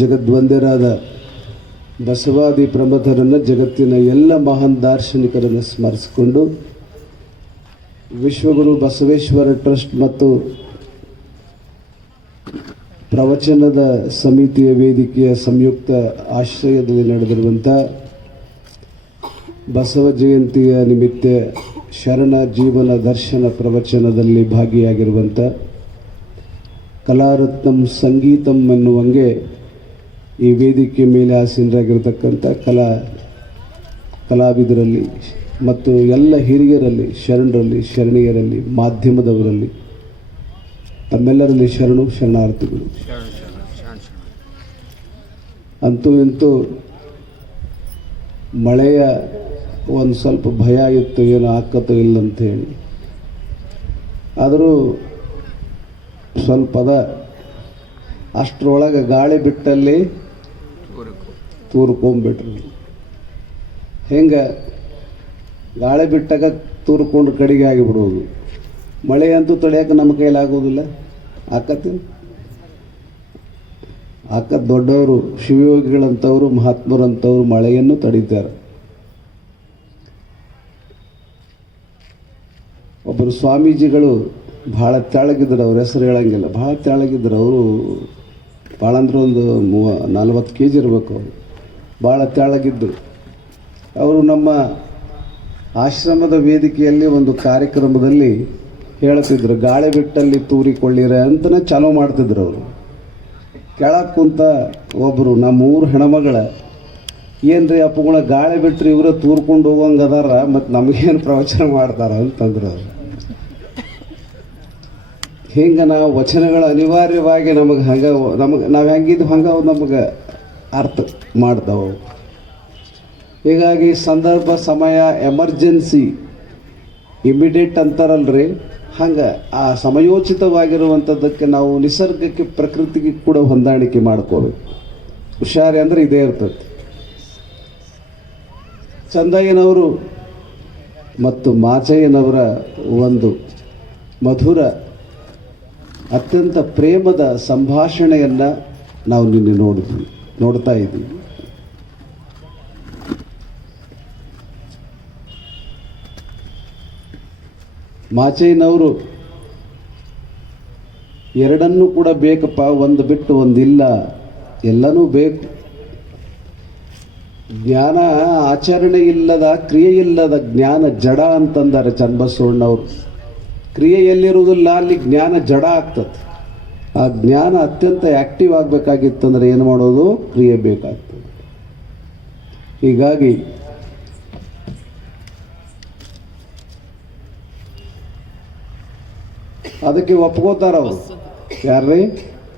ಜಗದ್ವಂದ್ಯರಾದ ಬಸವಾದಿ ಪ್ರಮಥರನ್ನು ಜಗತ್ತಿನ ಎಲ್ಲ ಮಹಾನ್ ದಾರ್ಶನಿಕರನ್ನು ಸ್ಮರಿಸಿಕೊಂಡು ವಿಶ್ವಗುರು ಬಸವೇಶ್ವರ ಟ್ರಸ್ಟ್ ಮತ್ತು ಪ್ರವಚನದ ಸಮಿತಿಯ ವೇದಿಕೆಯ ಸಂಯುಕ್ತ ಆಶ್ರಯದಲ್ಲಿ ನಡೆದಿರುವಂಥ ಬಸವ ಜಯಂತಿಯ ನಿಮಿತ್ತ ಶರಣ ಜೀವನ ದರ್ಶನ ಪ್ರವಚನದಲ್ಲಿ ಭಾಗಿಯಾಗಿರುವಂಥ ಕಲಾರತ್ನಂ ಸಂಗೀತಂ ಎನ್ನುವಂಗೆ ಈ ವೇದಿಕೆ ಮೇಲೆ ಆಸೀನರಾಗಿರ್ತಕ್ಕಂಥ ಕಲಾವಿದರಲ್ಲಿ ಮತ್ತು ಎಲ್ಲ ಹಿರಿಯರಲ್ಲಿ, ಶರಣರಲ್ಲಿ, ಶರಣೀಯರಲ್ಲಿ, ಮಾಧ್ಯಮದವರಲ್ಲಿ ತಮ್ಮೆಲ್ಲರಲ್ಲಿ ಶರಣಾರ್ಥಿಗಳು. ಅಂತೂ ಇಂತೂ ಮಳೆಯ ಒಂದು ಸ್ವಲ್ಪ ಭಯ ಇತ್ತು, ಏನು ಆಕತ್ತೋ ಇಲ್ಲಂಥೇಳಿ. ಆದರೂ ಸ್ವಲ್ಪ ಅಷ್ಟರೊಳಗೆ ಗಾಳಿ ಬಿಟ್ಟಲ್ಲಿ ತೂರ್ಕೊಂಡ್ಬಿಟ್ರು. ಹೆಂಗೆ ಗಾಳಿ ಬಿಟ್ಟಾಗ ತೂರ್ಕೊಂಡು ಕಡೆಗೆ ಆಗಿಬಿಡೋದು. ಮಳೆ ಅಂತೂ ತಡೆಯೋಕೆ ನಮ್ಮ ಕೈಲಾಗೋದಿಲ್ಲ. ಆಕತ್ ದೊಡ್ಡವರು, ಶಿವಯೋಗಿಗಳಂಥವ್ರು, ಮಹಾತ್ಮರಂಥವ್ರು ಮಳೆಯನ್ನು ತಡೀತಾರೆ. ಒಬ್ಬರು ಸ್ವಾಮೀಜಿಗಳು ಭಾಳ ತೆಳಗಿದ್ರು, ಅವ್ರ ಹೆಸರು ಹೇಳಂಗಿಲ್ಲ, ಭಾಳ ತೆಳಗಿದ್ರು. ಅವರು ಭಾಳ ಅಂದ್ರೆ ಒಂದು 40 kg ಇರಬೇಕು. ಅವರು ಭಾಳ ತೆಳಗಿದ್ದರು. ಅವರು ನಮ್ಮ ಆಶ್ರಮದ ವೇದಿಕೆಯಲ್ಲಿ ಒಂದು ಕಾರ್ಯಕ್ರಮದಲ್ಲಿ ಹೇಳ್ತಿದ್ರು, ಗಾಳಿ ಬಿಟ್ಟಲ್ಲಿ ತೂರಿಕೊಳ್ಳಿರ ಅಂತಲೇ ಚಾಲೂ ಮಾಡ್ತಿದ್ರು. ಅವರು ಕೆಳಗೆ ಕುಂತ ಒಬ್ಬರು ನಮ್ಮ ಊರು ಹೆಣ್ಮಗಳ, ಏನ್ರಿ ಅಪ್ಪಗಳ ಗಾಳಿ ಬಿಟ್ಟರೆ ಇವರೇ ತೂರ್ಕೊಂಡು ಹೋಗೋಂಗೆ ಅದಾರ, ಮತ್ತು ನಮಗೇನು ಪ್ರವಚನ ಮಾಡ್ತಾರ ಅಂತಂದ್ರು ಅವರು. ಹಿಂಗೆ ನಾವು ವಚನಗಳು ಅನಿವಾರ್ಯವಾಗಿ ನಾವು ಹೆಂಗಿದ್ದು ಹಂಗೆ ಅವು ನಮಗೆ ಅರ್ಥ ಮಾಡ್ತಾವೆ. ಹೀಗಾಗಿ ಸಂದರ್ಭ, ಸಮಯ, ಎಮರ್ಜೆನ್ಸಿ, ಇಮಿಡಿಯೇಟ್ ಅಂತಾರಲ್ರಿ, ಹಂಗೆ ಆ ಸಮಯೋಚಿತವಾಗಿರುವಂಥದ್ದಕ್ಕೆ ನಾವು ನಿಸರ್ಗಕ್ಕೆ, ಪ್ರಕೃತಿಗೆ ಕೂಡ ಹೊಂದಾಣಿಕೆ ಮಾಡ್ಕೋಬೇಕು. ಹುಷಾರಿ ಅಂದರೆ ಇದೇ ಇರ್ತದೆ. ಚಂದಯ್ಯನವರು ಮತ್ತು ಮಾಚಯ್ಯನವರ ಒಂದು ಮಧುರ, ಅತ್ಯಂತ ಪ್ರೇಮದ ಸಂಭಾಷಣೆಯನ್ನು ನಾವು ನಿನ್ನೆ ನೋಡ್ತಾ ಇದ್ದೀವಿ. ಮಾಚಯ್ಯನವರು ಎರಡನ್ನೂ ಕೂಡ ಬೇಕಪ್ಪ, ಒಂದು ಬಿಟ್ಟು ಒಂದಿಲ್ಲ, ಎಲ್ಲನೂ ಬೇಕು. ಜ್ಞಾನ ಆಚರಣೆ ಇಲ್ಲದ, ಕ್ರಿಯೆ ಇಲ್ಲದ ಜ್ಞಾನ ಜಡ ಅಂತಂದರೆ ಚನ್ನಬಸವಣ್ಣವರು. ಕ್ರಿಯೆ ಎಲ್ಲಿರುವುದಿಲ್ಲ, ಅಲ್ಲಿ ಜ್ಞಾನ ಜಡ ಆಗ್ತದೆ. ಆ ಜ್ಞಾನ ಅತ್ಯಂತ ಆ್ಯಕ್ಟಿವ್ ಆಗಬೇಕಾಗಿತ್ತಂದ್ರೆ ಏನು ಮಾಡೋದು? ಕ್ರಿಯೆ ಬೇಕಾಗ್ತದೆ. ಹೀಗಾಗಿ ಅದಕ್ಕೆ ಒಪ್ಕೋತಾರ ಅವರು. ಯಾರ್ರೀ?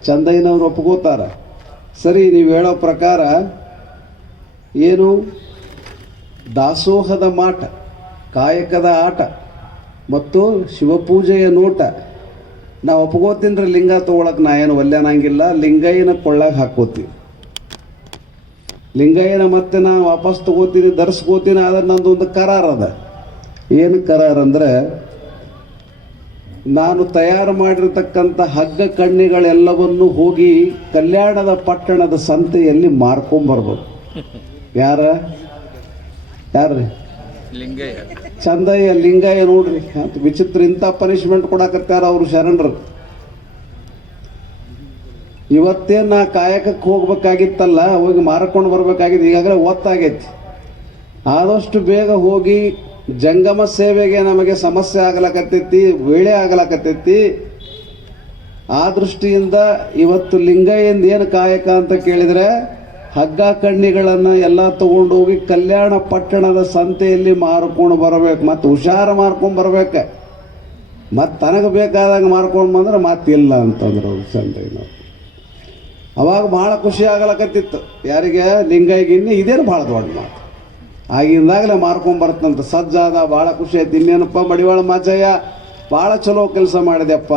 ಚಂದಯ್ಯನವ್ರು ಒಪ್ಕೋತಾರ. ಸರಿ, ನೀವು ಹೇಳೋ ಪ್ರಕಾರ ಏನು ದಾಸೋಹದ ಮಾಟ, ಕಾಯಕದ ಆಟ ಮತ್ತು ಶಿವಪೂಜೆಯ ನೋಟ ನಾವು ಒಪ್ಕೋತೀನ್ರಿ. ಲಿಂಗ ತೊಗೊಳಕ್ಕೆ ನಾ ಏನು ಒಲ್ಲೆನಂಗಿಲ್ಲ. ಲಿಂಗಯ್ಯನ ಕೊಳ್ಳಾಗ ಹಾಕೋತೀವಿ. ಲಿಂಗಯ್ಯನ ಮತ್ತೆ ನಾ ವಾಪಸ್ ತಗೋತೀನಿ, ಧರಿಸ್ಕೋತೀನಿ. ಆದರೆ ನಂದೊಂದು ಕರಾರ್ ಅದ. ಏನು ಕರಾರ್ ಅಂದರೆ, ನಾನು ತಯಾರು ಮಾಡಿರ್ತಕ್ಕಂಥ ಹಗ್ಗ ಕಣ್ಣಿಗಳೆಲ್ಲವನ್ನು ಹೋಗಿ ಕಲ್ಯಾಣದ ಪಟ್ಟಣದ ಸಂತೆಯಲ್ಲಿ ಮಾರ್ಕೊಂಬರ್ಬೇಕು. ಯಾರ್ರಿ? ಚಂದಯ್ಯ, ಲಿಂಗಯ್ಯ. ನೋಡ್ರಿ ವಿಚಿತ್ರ, ಇಂಥ ಪನಿಷ್ಮೆಂಟ್ ಕೊಡಕತ್ತಾರ ಅವರು ಶರಣರು. ಇವತ್ತೇನು ನಾ ಕಾಯಕಕ್ಕೆ ಹೋಗ್ಬೇಕಾಗಿತ್ತಲ್ಲ, ಹೋಗಿ ಮಾರ್ಕೊಂಡು ಬರ್ಬೇಕಾಗಿತ್ತು. ಈಗಾಗಲೇ ಒತ್ತಾಗೈತಿ. ಆದಷ್ಟು ಬೇಗ ಹೋಗಿ ಜಂಗಮ ಸೇವೆಗೆ ನಮಗೆ ಸಮಸ್ಯೆ ಆಗಲಕತ್ತೈತಿ, ವೇಳೆ ಆಗಲಕತ್ತೈತಿ. ಆ ದೃಷ್ಟಿಯಿಂದ ಇವತ್ತು ಲಿಂಗಯ್ಯಂದು ಏನು ಕಾಯಕ ಅಂತ ಕೇಳಿದರೆ, ಹಗ್ಗ ಕಣ್ಣಿಗಳನ್ನು ಎಲ್ಲ ತಗೊಂಡೋಗಿ ಕಲ್ಯಾಣ ಪಟ್ಟಣದ ಸಂತೆಯಲ್ಲಿ ಮಾರ್ಕೊಂಡು ಬರಬೇಕು. ಮತ್ತು ಹುಷಾರ ಮಾರ್ಕೊಂಡು ಬರ್ಬೇಕು. ಮತ್ತು ತನಗೆ ಬೇಕಾದಂಗೆ ಮಾರ್ಕೊಂಡು ಬಂದ್ರೆ ಮತ್ತಿಲ್ಲ ಅಂತಂದ್ರು ಅವ್ರು ಚಂದ್ರಯ್ಯನವ್ರು. ಅವಾಗ ಭಾಳ ಖುಷಿ ಆಗಲಕತ್ತಿತ್ತು. ಯಾರಿಗೆ? ಲಿಂಗಯ್ಯಗಿನ್ನ ಇದೇನು ಭಾಳ ದೊಡ್ಡ ಮಾತು. ಆಗಿಂದಾಗಲೇ ಮಾರ್ಕೊಂಬರ್ತಂತ ಸಜ್ಜಾದ. ಭಾಳ ಖುಷಿ ಆಯ್ತು. ಇನ್ನೇನಪ್ಪ ಮಡಿವಾಳ ಮಾಚಯ್ಯ, ಭಾಳ ಚಲೋ ಕೆಲಸ ಮಾಡಿದೆಪ್ಪ.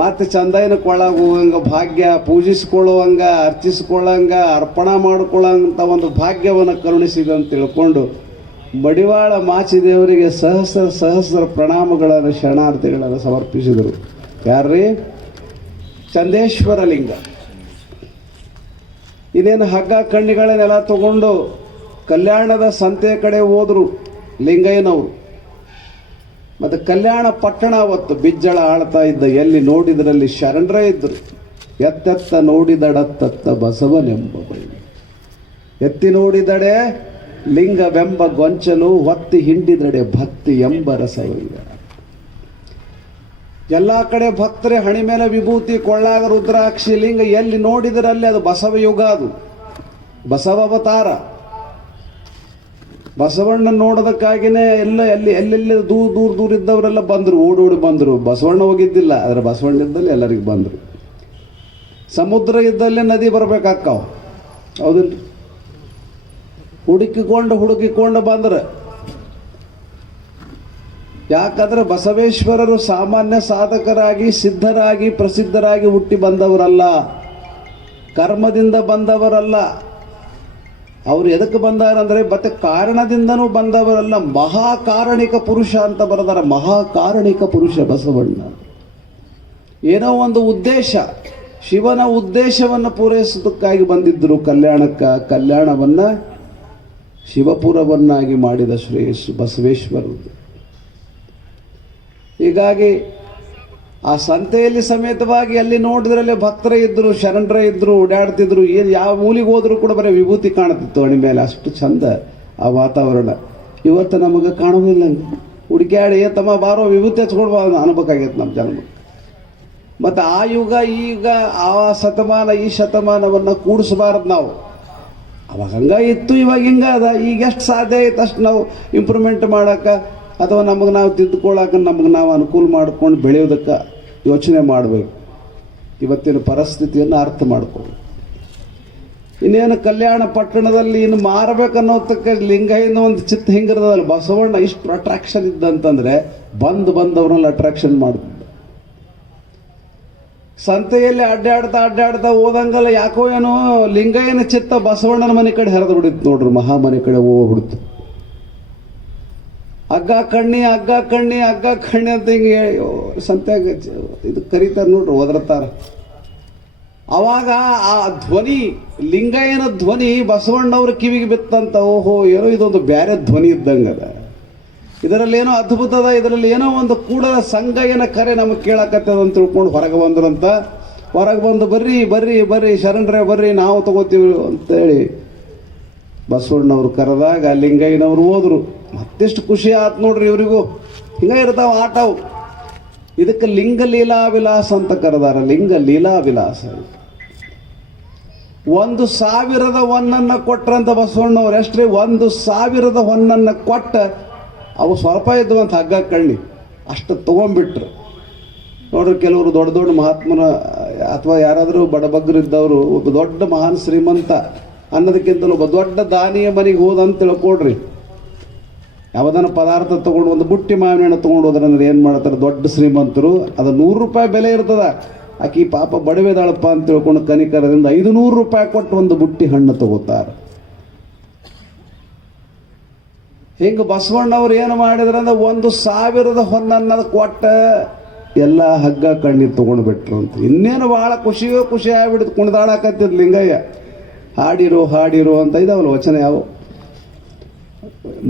ಮತ್ತು ಚಂದಯ್ಯನ ಕೊಳ್ಳಾಗ ಹೋಗಂಗೆ ಭಾಗ್ಯ, ಪೂಜಿಸ್ಕೊಳ್ಳುವಂಗ, ಅರ್ಚಿಸ್ಕೊಳ್ಳಂಗ, ಅರ್ಪಣ ಮಾಡ್ಕೊಳ್ಳಂಥ ಒಂದು ಭಾಗ್ಯವನ್ನು ಕರುಣಿಸಿದೆ ಅಂತ ತಿಳ್ಕೊಂಡು ಮಡಿವಾಳ ಮಾಚಿದೇವರಿಗೆ ಸಹಸ್ರ ಪ್ರಣಾಮಗಳನ್ನು, ಶರಣಾರ್ಥಿಗಳನ್ನು ಸಮರ್ಪಿಸಿದರು. ಯಾರ್ರೀ? ಚಂದೇಶ್ವರ ಲಿಂಗ. ಇದೇನು ಹಗ್ಗ ಕಣ್ಣಿಗಳನ್ನೆಲ್ಲ ತಗೊಂಡು ಕಲ್ಯಾಣದ ಸಂತೆ ಕಡೆ ಹೋದರು ಲಿಂಗಯ್ಯನವರು. ಮತ್ತು ಕಲ್ಯಾಣ ಪಟ್ಟಣ ಅವತ್ತು ಬಿಜ್ಜಳ ಆಳ್ತಾ ಇದ್ದ, ಎಲ್ಲಿ ನೋಡಿದ್ರಲ್ಲಿ ಶರಣರೇ ಇದ್ದರು. ಎತ್ತೆತ್ತ ನೋಡಿದಡತ್ತತ್ತ ಬಸವನೆಂಬ ಬೈಲು, ಎತ್ತಿ ನೋಡಿದಡೆ ಲಿಂಗವೆಂಬ ಗೊಂಚಲು, ಹೊತ್ತಿ ಹಿಂಡಿದಡೆ ಭಕ್ತಿ ಎಂಬ ರಸವೈಲ. ಎಲ್ಲ ಕಡೆ ಭಕ್ತರೇ ಹಣಿ ಮೇಲೆ ವಿಭೂತಿ, ಕೊಳ್ಳಾಗ ರುದ್ರಾಕ್ಷಿ ಲಿಂಗ, ಎಲ್ಲಿ ನೋಡಿದರಲ್ಲಿ ಅದು ಬಸವ ಯುಗ, ಅದು ಬಸವ ಅವತಾರ. ಬಸವಣ್ಣ ನೋಡೋದಕ್ಕಾಗಿನೇ ಎಲ್ಲೆಲ್ಲಿ ದೂರ ಇದ್ದವರೆಲ್ಲ ಬಂದರು, ಓಡೋಡಿ ಬಂದರು. ಬಸವಣ್ಣ ಹೋಗಿದ್ದಿಲ್ಲ, ಆದರೆ ಬಸವಣ್ಣ ಇದ್ದಲ್ಲಿ ಎಲ್ಲರಿಗೂ ಬಂದರು. ಸಮುದ್ರ ಇದ್ದಲ್ಲೇ ನದಿ ಬರ್ಬೇಕಾಕ್ಕವ, ಹೌದಿಲ್ಲ? ಹುಡುಕಿಕೊಂಡು ಬಂದ್ರೆ, ಯಾಕಂದ್ರೆ ಬಸವೇಶ್ವರರು ಸಾಮಾನ್ಯ ಸಾಧಕರಾಗಿ ಸಿದ್ಧರಾಗಿ ಪ್ರಸಿದ್ಧರಾಗಿ ಹುಟ್ಟಿ ಬಂದವರಲ್ಲ, ಕರ್ಮದಿಂದ ಬಂದವರಲ್ಲ. ಅವರು ಎದಕ್ಕೆ ಬಂದಾರಂದ್ರೆ ಮತ್ತೆ ಕಾರಣದಿಂದನೂ ಬಂದವರಲ್ಲ, ಮಹಾಕಾರಣಿಕ ಪುರುಷ ಅಂತ ಬರೆದಾರ. ಮಹಾಕಾರಣಿಕ ಪುರುಷ ಬಸವಣ್ಣ. ಏನೋ ಒಂದು ಉದ್ದೇಶ, ಶಿವನ ಉದ್ದೇಶವನ್ನು ಪೂರೈಸೋದಕ್ಕಾಗಿ ಬಂದಿದ್ದರು ಕಲ್ಯಾಣಕ್ಕೆ. ಕಲ್ಯಾಣವನ್ನು ಶಿವಪುರವನ್ನಾಗಿ ಮಾಡಿದ ಶ್ರೇಯಸ್ಸು ಬಸವೇಶ್ವರರು. ಹೀಗಾಗಿ ಆ ಸಂತೆಯಲ್ಲಿ ಸಮೇತವಾಗಿ ಅಲ್ಲಿ ನೋಡಿದ್ರಲ್ಲಿ ಭಕ್ತರೇ ಇದ್ದರು, ಶರಣರೇ ಇದ್ದರು, ಓಡಾಡ್ತಿದ್ರು. ಏನು ಯಾವ ಮೂಲಿಗೆ ಹೋದರೂ ಕೂಡ ಬರೀ ವಿಭೂತಿ ಕಾಣುತ್ತಿತ್ತು ಹಣಿ ಮೇಲೆ, ಅಷ್ಟು ಚಂದ ಆ ವಾತಾವರಣ. ಇವತ್ತು ನಮಗೆ ಕಾಣೋದಿಲ್ಲ. ಹುಡುಕ್ಯಾಡಿ ತಮ್ಮ ಬಾರೋ ವಿಭೂತಿ ಹಚ್ಕೊಳ್ಬಾರ್ದು ಅನ್ಬೇಕಾಗೈತೆ ನಮ್ಮ ಜನ್ಮ. ಮತ್ತು ಆ ಯುಗ ಈಗ ಆ ಶತಮಾನ ಈ ಶತಮಾನವನ್ನು ಕೂಡಿಸಬಾರ್ದು ನಾವು. ಅವಾಗ ಹಂಗ ಇತ್ತು, ಇವಾಗ ಹಿಂಗ ಅದ. ಈಗ ಎಷ್ಟು ಸಾಧ್ಯ ಐತೆ ಅಷ್ಟು ನಾವು ಇಂಪ್ರೂವ್ಮೆಂಟ್ ಮಾಡೋಕ್ಕೆ, ಅಥವಾ ನಮಗೆ ನಾವು ತಿದ್ದುಕೊಳ್ಳೋಕೆ, ನಮಗೆ ನಾವು ಅನುಕೂಲ ಮಾಡ್ಕೊಂಡು ಬೆಳೆಯೋದಕ್ಕೆ ಯೋಚನೆ ಮಾಡಬೇಕು. ಇವತ್ತಿನ ಪರಿಸ್ಥಿತಿಯನ್ನು ಅರ್ಥ ಮಾಡ್ಕೊಂಡು ಇನ್ನೇನು ಕಲ್ಯಾಣ ಪಟ್ಟಣದಲ್ಲಿ ಇನ್ನು ಮಾರಬೇಕನ್ನೋದಕ್ಕೆ ಲಿಂಗಯ್ಯನ ಒಂದು ಚಿತ್ತ ಹಿಂಗಿರೋದಲ್ಲ. ಬಸವಣ್ಣ ಇಷ್ಟು ಅಟ್ರಾಕ್ಷನ್ ಇದ್ದಂತಂದರೆ ಬಂದವ್ರನ್ನೆಲ್ಲ ಅಟ್ರಾಕ್ಷನ್ ಮಾಡ್ತಿದ್ದ. ಸಂತೆಯಲ್ಲಿ ಅಡ್ಡಾಡ್ತಾ ಹೋದಂಗಲ್ಲ ಯಾಕೋ ಏನೋ ಲಿಂಗಯ್ಯನ ಚಿತ್ತ ಬಸವಣ್ಣನ ಮನೆ ಕಡೆ ಹರಿದು ಬಿಡುತ್ತೆ ನೋಡ್ರಿ, ಮಹಾಮನೆ ಕಡೆ ಹೋಗ್ಬಿಡುತ್ತೆ. ಹಗ್ಗ ಕಣ್ಣಿ ಅಂತ ಹಿಂಗೆ ಸಂತ್ಯಾಗ ಇದು ಕರೀತಾರೆ ನೋಡ್ರಿ, ಒದರ್ತಾರ. ಅವಾಗ ಆ ಧ್ವನಿ, ಲಿಂಗಯ್ಯನ ಧ್ವನಿ ಬಸವಣ್ಣವ್ರ ಕಿವಿಗೆ ಬಿತ್ತಂತ. ಓಹೋ, ಏನೋ ಇದೊಂದು ಬೇರೆ ಧ್ವನಿ ಇದ್ದಂಗದ, ಇದರಲ್ಲಿ ಏನೋ ಅದ್ಭುತ ಅದ, ಇದರಲ್ಲಿ ಏನೋ ಒಂದು ಕೂಡಲ ಸಂಗಯ್ಯನ ಕರೆ ನಮಗೆ ಕೇಳಕತ್ತದ ಅಂತ ತಿಳ್ಕೊಂಡು ಹೊರಗೆ ಬಂದ್ರಂತ. ಹೊರಗೆ ಬಂದು ಬರ್ರಿ ಶರಣರೇ ಬರ್ರಿ, ನಾವು ತಗೋತೀವಿ ಅಂತೇಳಿ ಬಸವಣ್ಣವ್ರು ಕರೆದಾಗ ಲಿಂಗಯ್ಯನವ್ರು ಹೋದ್ರು. ಮತ್ತೆಷ್ಟು ಖುಷಿ ಆಯ್ತು ನೋಡ್ರಿ ಇವರಿಗೂ. ಹಿಂಗ ಇರ್ತಾವ ಆಟವು. ಇದಕ್ಕೆ ಲಿಂಗ ಲೀಲಾ ವಿಲಾಸ ಅಂತ ಕರೆದಾರ. ಲಿಂಗ ಲೀಲಾ ವಿಲಾಸ. 1,000 ಹೊನ್ನನ್ನು ಕೊಟ್ರಂತ ಬಸವಣ್ಣವ್ರು. ಎಷ್ಟ್ರಿ? 1,000 ಹೊನ್ನನ್ನು ಕೊಟ್ಟ, ಅವು ಸ್ವಲ್ಪ ಇದ್ವಂತ ಹಗ್ಗ ಕಣ್ಣಿ, ಅಷ್ಟು ತೊಗೊಂಡ್ಬಿಟ್ರು ನೋಡ್ರಿ. ಕೆಲವರು ದೊಡ್ಡ ಮಹಾತ್ಮನ ಅಥವಾ ಯಾರಾದರೂ ಬಡಬಗ್ರಿದ್ದವರು, ಒಬ್ಬ ದೊಡ್ಡ ಮಹಾನ್ ಶ್ರೀಮಂತ ಅನ್ನೋದಕ್ಕಿಂತಲೂ ಒಬ್ಬ ದೊಡ್ಡ ದಾನಿಯ ಮನೆಗೆ ಹೋದಂತ ತಿಳ್ಕೊಡ್ರಿ. ಯಾವುದನ್ನ ಪದಾರ್ಥ ತೊಗೊಂಡು, ಒಂದು ಬುಟ್ಟಿ ಮಾವಿನ ಹಣ್ಣು ತೊಗೊಂಡು ಹೋದ್ರಂದ್ರೆ ಏನು ಮಾಡ್ತಾರೆ ದೊಡ್ಡ ಶ್ರೀಮಂತರು, ಅದು 100 ರೂಪಾಯಿ ಬೆಲೆ ಇರ್ತದ. ಆಕಿ ಪಾಪ ಬಡವೆದಾಳಪ್ಪ ಅಂತ ತಿಳ್ಕೊಂಡು ಕನಿಕರದಿಂದ 500 ರೂಪಾಯಿ ಕೊಟ್ಟು ಒಂದು ಬುಟ್ಟಿ ಹಣ್ಣು ತಗೋತಾರೆ. ಹಿಂಗೆ ಬಸವಣ್ಣವ್ರು ಏನು ಮಾಡಿದ್ರಂದ್ರೆ 1,000 ಹೊನ್ನನ್ನು ಕೊಟ್ಟ ಎಲ್ಲ ಹಗ್ಗ ಕಣ್ಣಿ ತೊಗೊಂಡು ಬಿಟ್ರು ಅಂತ. ಇನ್ನೇನು ಭಾಳ ಖುಷಿ ಆಗಿಬಿಡ್ತು. ಕುಣಿದಾಡಕತ್ತಿದ್ ಲಿಂಗಯ್ಯ. ಹಾಡಿರೋ ಅಂತ ಇದಾವಲ್ಲ ವಚನ, ಯಾವ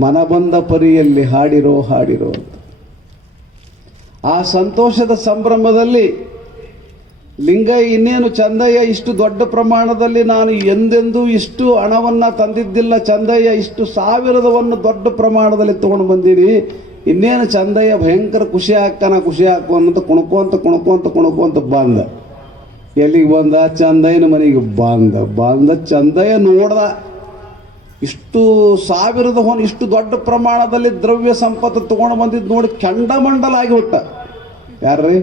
ಮನ ಬಂದ ಪರಿಯಲ್ಲಿ ಹಾಡಿರೋ ಅಂತ. ಆ ಸಂತೋಷದ ಸಂಭ್ರಮದಲ್ಲಿ ಲಿಂಗಯ್ಯ ಇನ್ನೇನು ಚಂದಯ್ಯ, ಇಷ್ಟು ದೊಡ್ಡ ಪ್ರಮಾಣದಲ್ಲಿ ನಾನು ಎಂದೆಂದೂ ಇಷ್ಟು ಹಣವನ್ನು ತಂದಿದ್ದಿಲ್ಲ ಚಂದಯ್ಯ, ಇಷ್ಟು 1,000ವನ್ನು ದೊಡ್ಡ ಪ್ರಮಾಣದಲ್ಲಿ ತೊಗೊಂಡು ಬಂದೀನಿ, ಇನ್ನೇನು ಚಂದಯ್ಯ ಭಯಂಕರ ಖುಷಿ ಹಾಕು ಅನ್ನೋದು ಕುಣ್ಕೊಂತ ಬಂದ. ಎಲ್ಲಿಗೆ ಬಂದ? ಚಂದಯ್ಯನ ಮನೆಗೆ ಬಂದ. ಚಂದಯ್ಯ ನೋಡ್ದ, ಇಷ್ಟು 1,000 ಹೊನ್ನು, ಇಷ್ಟು ದೊಡ್ಡ ಪ್ರಮಾಣದಲ್ಲಿ ದ್ರವ್ಯ ಸಂಪತ್ತು ತೊಗೊಂಡು ಬಂದಿದ್ದು ನೋಡಿ ಕೆಂಡಮಂಡಲ ಆಗಿ ಹುಟ್ಟ. ಯಾರ್ರೀ?